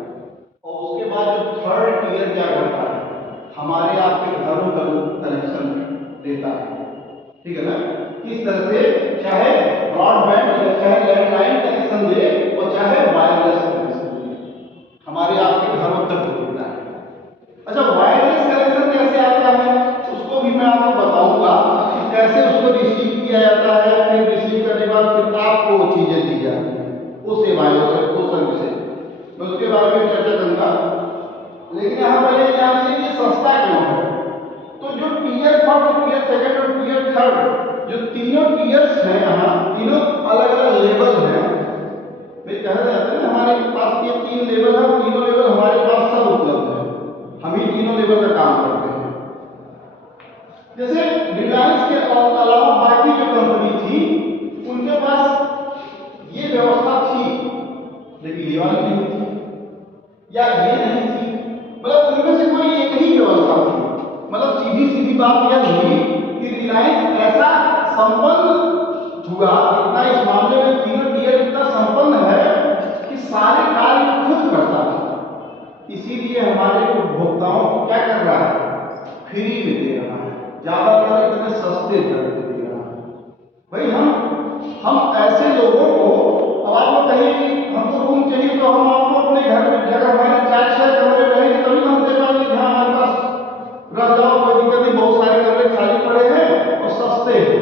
और उसके बाद जो थर्ड टीयर क्या करता है, हमारे आपके घरों का कनेक्शन देता है। ठीक है ना। इस तरह से चाहे ब्रॉडबैंड, चाहे लैंडलाइन कनेक्शन दे और चाहे वायरलेस कनेक्शन दे, हमारे आपके घरों तक देता है। अच्छा, वायरलेस कनेक्शन कैसे आता है उसको भी मैं आपको बताऊंगा कि कैसे उसको रिसीव किया जाता है, फिर रिसीव करने के बाद फिर आपको वो चीजें दी जाती हैं, वो सेवाएं, वो सर्विसेज, मैं उसके बारे में चर्चा करूंगा। लेकिन यहाँ पहले जान लीजिए कि सस्ता क्यों है। तो जो टीयर फर्स्ट, टीयर सेकंड और टीयर थर्ड, जो तीनों टीयर्स हैं, यहाँ तीनों अलग अलग लेवल हैं। वे कहा जाता है ना हमारे पास ये 3 लेवल है, तीनों लेवल हमारे पास सब उपलब्ध है, हम ही तीनों लेवल का काम करते हैं। जैसे रिलायंस के अलावा बाकी जो कंपनी थी उनके पास ये व्यवस्था थी, लेकिन ये वाली नहीं थी, या ये नहीं थी, मतलब उनमें से कोई एक ही व्यवस्था थी। मतलब सीधी सीधी बात यह हुई कि रिलायंस ऐसा संपन्न हुआ, इतना इस मामले में तीनों टीयर इतना संपन्न है कि सारे कार्य खुद करता है। इसीलिए हमारे उपभोक्ताओं को क्या कर रहा है, फ्री में दे रहा है, ज्यादातर इतने सस्ते दर पे दे रहा है। भाई हम ऐसे लोगों को, अब आप लोग कहिए कि हमको रूम चाहिए तो हम आपको अपने घर में जगह हमारे 4-6 कमरे रहेंगे तभी हम दे पाएंगे कि हाँ हमारे पास रह जाओ, कोई दिक्कत नहीं, बहुत सारे कमरे खाली पड़े हैं और सस्ते हैं,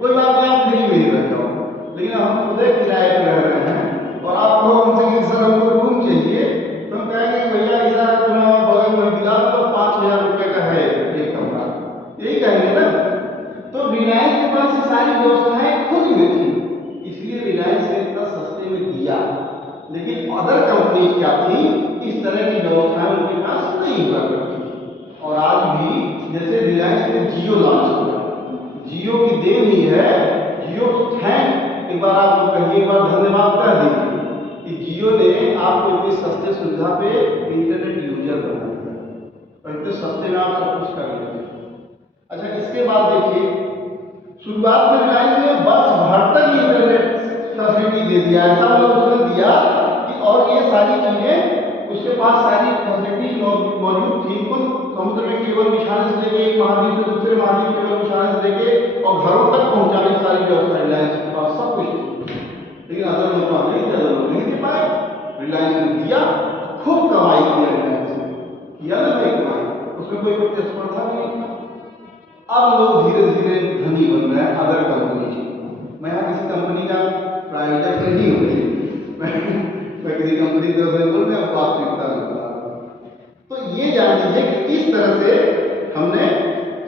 कोई बात नहीं, आप फ्री में ही रह जाओ। लेकिन हम खुद किराए पर रह रहे हैं और आप लोग हमसे कि सर हमको रूम चाहिए, तो हम कहेंगे भैया ऐसा तुम्हें बगल में दिला दो, 5,000 रुपये का है एक कमरा, यही कहेंगे ना। तो रिलायंस के पास ये सारी व्यवस्थाएं खुद में थी, इसलिए रिलायंस ने इतना सस्ते में दिया। लेकिन अदर कंपनीज क्या थी, इस तरह की व्यवस्थाएं उनके पास नहीं हुआ करती थी। और आज भी जैसे रिलायंस ने जियो लॉन्च किया, जियो की देन ही है, जियो को थैंक, एक बार आप लोग कहिए, एक बार धन्यवाद कह दीजिए कि जियो ने आपको इतनी सस्ते सुविधा पे इंटरनेट यूजर बना दिया और इतने सस्ते में आप सब कुछ कर लेते हैं। अच्छा, इसके बाद देखिए, शुरुआत में रिलायंस ने वर्ष भर तक इंटरनेट फैसिलिटी दे दिया, ऐसा मतलब उसने दिया कि और ये सारी चीजें उसके पास सारी फैसिलिटी मौजूद थी। खुद समुद्र में केबल बिछाने से लेके एक महाद्वीप से दूसरे महाद्वीप केबल बिछाने से लेके और घरों तक पहुंचाने की सारी व्यवस्था रिलायंस के पास सब कुछ थी। लेकिन अदर लोग नहीं थे, अदर लोग नहीं दे पाए, रिलायंस ने दिया, खूब कमाई किया रिलायंस ने, किया ना भाई कमाई, उसमें कोई प्रतिस्पर्धा भी नहीं था। अब लोग धीरे धीरे धनी बन रहे हैं अदर कंपनी से। मैं यहाँ किसी कंपनी का प्रायोजक नहीं हूँ, मैं किसी कंपनी की तरफ से बोल रहा हूँ, वास्तविकता में। तो ये जान लीजिए कि किस तरह से हमने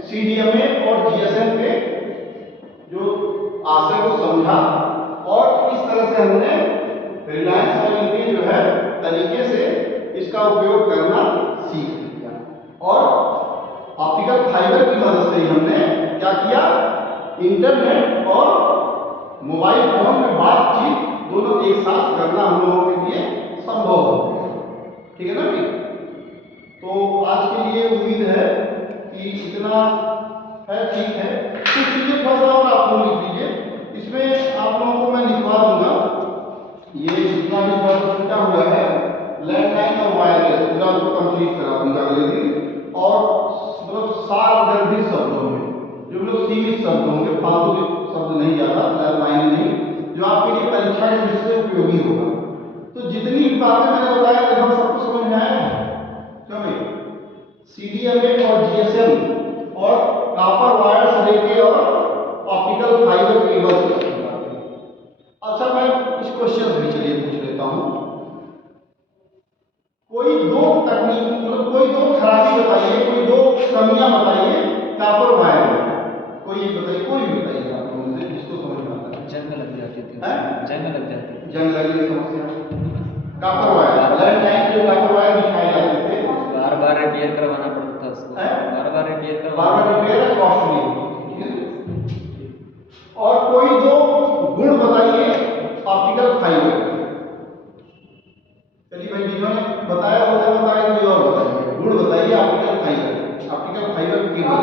CDMA और GSM के जो आशय को समझा और इस तरह से हमने रिलायंस और इनके जो है तरीके से इसका उपयोग करना सीख लिया। और ऑप्टिकल फाइबर की मदद से ही हमने क्या किया, इंटरनेट और मोबाइल फोन में बातचीत दोनों एक साथ करना हम लोगों के लिए संभव हो। ठीक है ना भाई? तो आज के लिए उम्मीद है कि इतना है, ठीक है। कुछ चीजें थोड़ा सा और आप लोग लिख लीजिए, इसमें आप लोगों को मैं लिखवा दूंगा ये जितना भी थोड़ा छूटा हुआ है लैंडलाइन और वायरलेस पूरा को कंप्लीट करा दूंगा अगले दिन। और मतलब सार्वजनिक शब्दों में जो लोग सीमित शब्द होंगे, फालतू के शब्द नहीं, ज्यादा लैंडलाइन नहीं, जो आपके लिए परीक्षा के दृष्टि से उपयोगी होगा। तो जितनी भी बातें मैंने बताया लगभग सबको समझ में आया है क्या भाई? CDMA और GSM और कॉपर वायर से लेके और ऑप्टिकल फाइबर केबल तक। अच्छा, मैं कुछ क्वेश्चन भी चलिए पूछ लेता हूँ। कोई दो तकनीक, मतलब कोई दो खराबी बताइए, कोई दो कमियां बताइए कॉपर वायर में। कोई एक बताइए, कोई भी बताइए आप लोगों से जिसको समझ में आता है। जंग लग जाती थी, हैं? जंग लग जाती थी। जंग लगने की समस्या, कॉपर वायर, लैंडलाइन जो कॉपर वायर बिछाए जाते थे, बार बार रिपेयर करवाना पड़ता था उसको, बार बार रिपेयर बार रिपेयर कॉस्टली। और कोई दो गुण बताइए ऑप्टिकल फाइबर। चलिए भाई, जिन्होंने बताया वो तो बताया, कोई और बताइए, गुण बताइए optical fibre, optical fibre cable.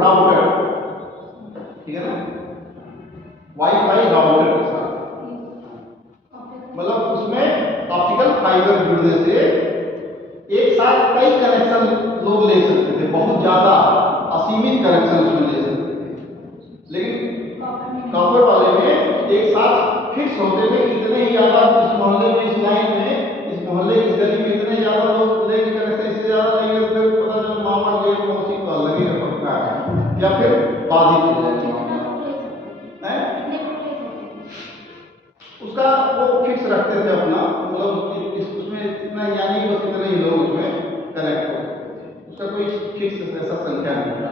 Router, ठीक है ना, वाईफाई राउटर के साथ, मतलब उसमें ऑप्टिकल फाइबर जुड़ने से एक साथ कई कनेक्शन लोग ले सकते थे, बहुत ज्यादा असीमित कनेक्शन उसमें ले सकते थे। लेकिन कॉपर वाले में एक साथ फिक्स होते थे कि इतने ही ज्यादा इस मोहल्ले में, इस लाइन में, इस मोहल्ले की गली में इतने ज्यादा लोग लेंगे कनेक्शन, इससे ज्यादा लेंगे तो फिर पता चल मामला ये मौसी को लगेगा पक्का है या फिर बाधित हो जाएगा मामला। उसका वो फिक्स रखते थे अपना, मतलब उसमें इतना, यानी बस इतने ही लोग उसमें कनेक्ट हो सकते थे, उसका कोई फिक्स ऐसा संख्या नहीं था।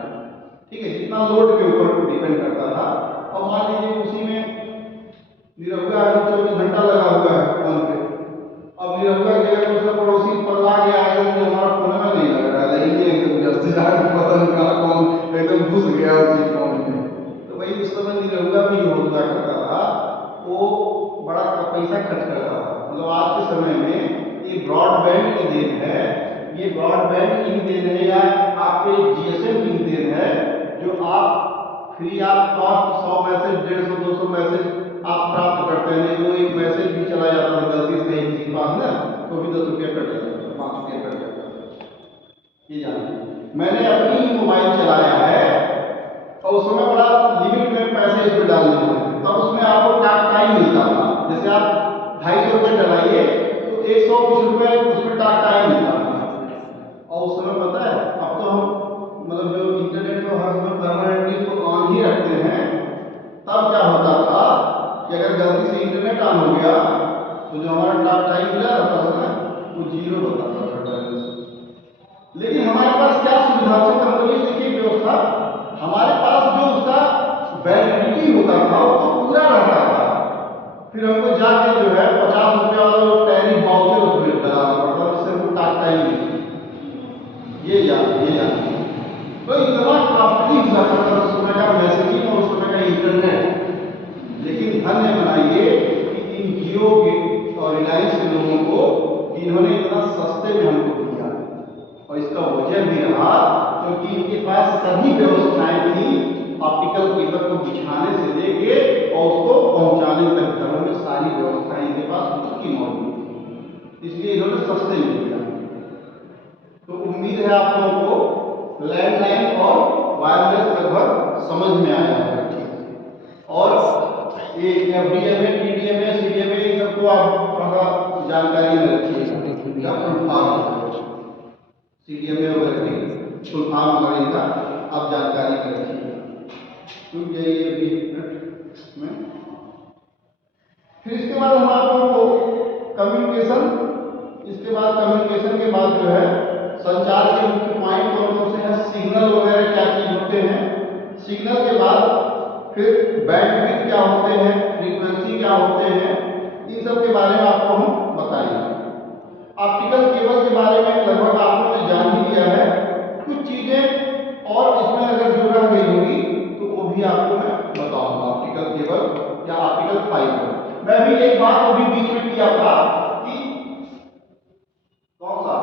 ठीक है, जितना लोड के ऊपर डिपेंड करता था। और मान लीजिए उसी में निरहुआ 24 घंटा लगा हुआ है फोन पे, अब निरहुआ की जगह दूसरा पड़ोसी पगला गया है कि हमारा फोन में नहीं लग रहा है, लेकिन ये एकदम जल्दी जाकर पता नहीं कहाँ कौन एकदम घुस गया उसी फोन में। तो भाई उस समय निरहुआ भी जो हुआ करता था वो बड़ा पैसा खर्च करता था। मतलब आज के समय में ये ब्रॉडबैंड की देन है, ये ब्रॉडबैंड की देन है या आपके GSM की देन है, जो आप free of cost 100 message, 150, 200 message आप प्राप्त करते हैं। नहीं तो एक मैसेज भी चला जाता है गलती से किसी के पास ना, तो भी 10 रुपया कट जाता है, 5 रुपया कट जाता है। ये जानिए, मैंने अपनी मोबाइल चलाया है और उस समय बड़ा लिमिट में पैसे इसमें डालने होते थे, तब उसमें आपको टाइम मिलता था। जैसे आप 250 रुपये डलाइए तो 100 कुछ रुपये उसमें टाइम मिलता था। और उस समय पता है, अब तो हम मतलब जो इंटरनेट को हर समय परमानेंटली तो ऑन ही रखते हैं, तब क्या होता था कि अगर गलती से इंटरनेट ऑन हो गया तो जो हमारा टाइम मिला रहता था ना वो 0 बताता था बैलेंस। लेकिन हमारे पास क्या सुविधा थी, कंपनी देखिए व्यवस्था, हमारे पास जो उसका वैलिडिटी होता था वो तो पूरा रहता था। फिर हमको जाके जो है 50 रुपये वाला जो टैरिफ वाउचर उसमें डलाना पड़ता, जिससे हमको टाइम मिलती। ये याद तो इतना कॉस्टली हुआ करता उस समय का मैसेजिंग और उस समय का इंटरनेट। लेकिन धन्य बनाइए कि इन जियो के और रिलायंस के लोगों को इन्होंने इतना सस्ते में हमको दिया, और इसका वजह भी रहा क्योंकि इनके पास सभी व्यवस्थाएं थी, ऑप्टिकल केबल को बिछाने से लेके और उसको पहुंचाने तक घरों में सारी व्यवस्थाएं इनके पास खुद की मौजूद थी, इसलिए इन्होंने सस्ते में दिया। तो उम्मीद है आप लोगों को लैंडलाइन और वायरलेस लगभग समझ में आया होगा ठीक से। और ये FDMA, TDMA, CDMA इन सबको आप थोड़ा जानकारी में रखिए, इनका फुल फॉर्म CDMA वगैरह की फुल फॉर्म वगैरह इनका आप जानकारी में रखिए। क्यों जाइए 20 मिनट में। फिर इसके बाद हम आप लोगों को कम्युनिकेशन, इसके बाद कम्युनिकेशन के बाद जो है संचार के मुख्य पॉइंट कौन कौन से हैं, सिग्नल वगैरह क्या चीज होते हैं, सिग्नल के बाद फिर बैंडविड्थ क्या होते हैं, फ्रीक्वेंसी क्या होते हैं, इन सब के बारे में आपको हम बताएंगे। ऑप्टिकल केबल के बारे में लगभग आप लोगों ने जान ही लिया है। कुछ चीजें और इसमें अगर जो रह गई होगी भी आपको मैं बताऊंगा, ऑप्टिकल केबल या ऑप्टिकल फाइबर। मैं भी एक बात अभी बीच में किया था कि कौन सा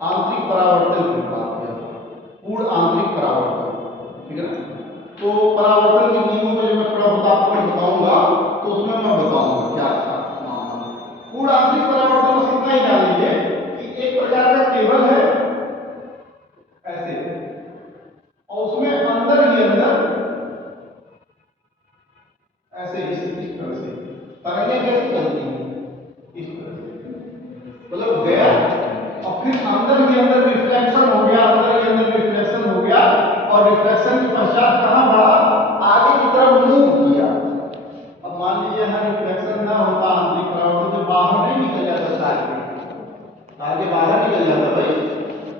आंतरिक परावर्तन की बात किया था, पूर्ण आंतरिक परावर्तन, ठीक है ना। तो परावर्तन के नियमों में जब मैं थोड़ा बहुत आपको बताऊंगा तो उसमें मैं बताऊंगा क्या था मामला। पूर्ण आंतरिक परावर्तन बस इतना ही जान लीजिए कि एक प्रकार का केबल है ऐसे, और उसमें अंदर ही अंदर ऐसे इस तरह से तरंगें कैसे चलती हैं, इस तरह से, मतलब गया और फिर अंदर ही अंदर रिफ्लेक्शन हो गया, अंदर ही अंदर रिफ्लेक्शन हो गया, और रिफ्लेक्शन के पश्चात कहाँ बढ़ा, आगे की तरफ मूव किया। अब मान लीजिए यहाँ रिफ्लेक्शन ना होता आंतरिक परावर्तन से बाहर नहीं निकल जाता, तार के बाहर निकल जाता भाई,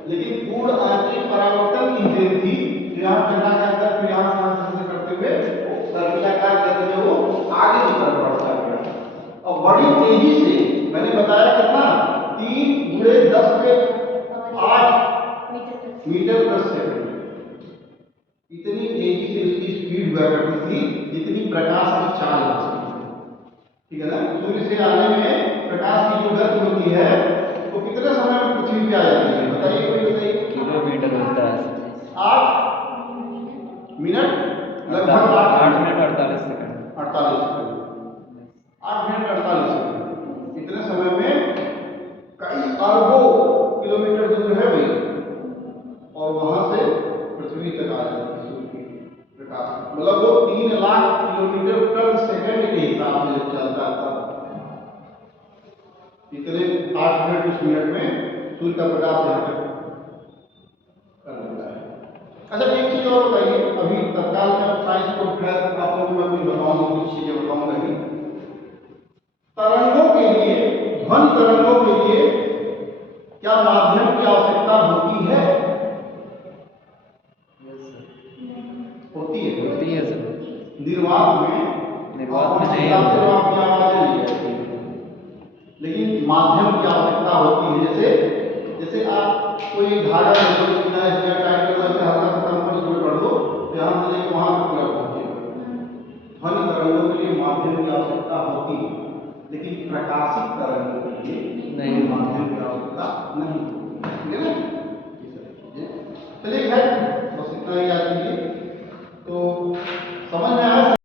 लेकिन पूर्ण आंतरिक परावर्तन की देन थी जो यहाँ चला जाता है, फिर यहाँ से करते हुए सर्पिलाकार करते हुए वो आगे की तरफ बढ़ता गया और बड़ी तेजी से, मैंने बताया कितना 3 × 10⁸ मीटर प्रति सेकंड, इतनी तेजी से उसकी स्पीड हुआ करती थी जितनी प्रकाश की चाल होती है, ठीक है ना। सूर्य से आने में प्रकाश की जो गति होती है वो कितने समय में पृथ्वी पे आ जाती है, बताइए कोई सही। किलोमीटर होता है 8 मिनट, लगभग 8 minute 48 second 48 second, 8 minute 48 second, इतने समय में कई अरबों किलोमीटर दूर है भाई, और वहां से पृथ्वी तक आ जाती है सूर्य की प्रकाश, मतलब वो 3 लाख किलोमीटर प्रति सेकंड के हिसाब से चलता था, इतने 8 मिनट 20 मिनट में सूर्य का प्रकाश यहाँ तक कर देता है। अच्छा एक चीज और बताइए, अभी तत्काल में साइंस को खैर आप लोगों को मैं कुछ बताऊंगा, कुछ चीजें बताऊंगा ही। तरंगों के लिए, ध्वनि तरंगों के लिए क्या माध्यम की आवश्यकता होती है? होती है सर। निर्वात में नहीं आपकी आवाजें नहीं जाती, लेकिन माध्यम की आवश्यकता होती है। जैसे आप कोई धागा टाइट करो, ऐसे हल्का सा कंपन शुरू कर दो तो यहाँ से लेकर वहां तक पूरा पहुंचेगा। ध्वनि तरंगों के लिए माध्यम की आवश्यकता होती है, लेकिन प्रकाशित तरंगों के लिए नहीं, माध्यम की आवश्यकता नहीं होती, ठीक है ना। चलिए खैर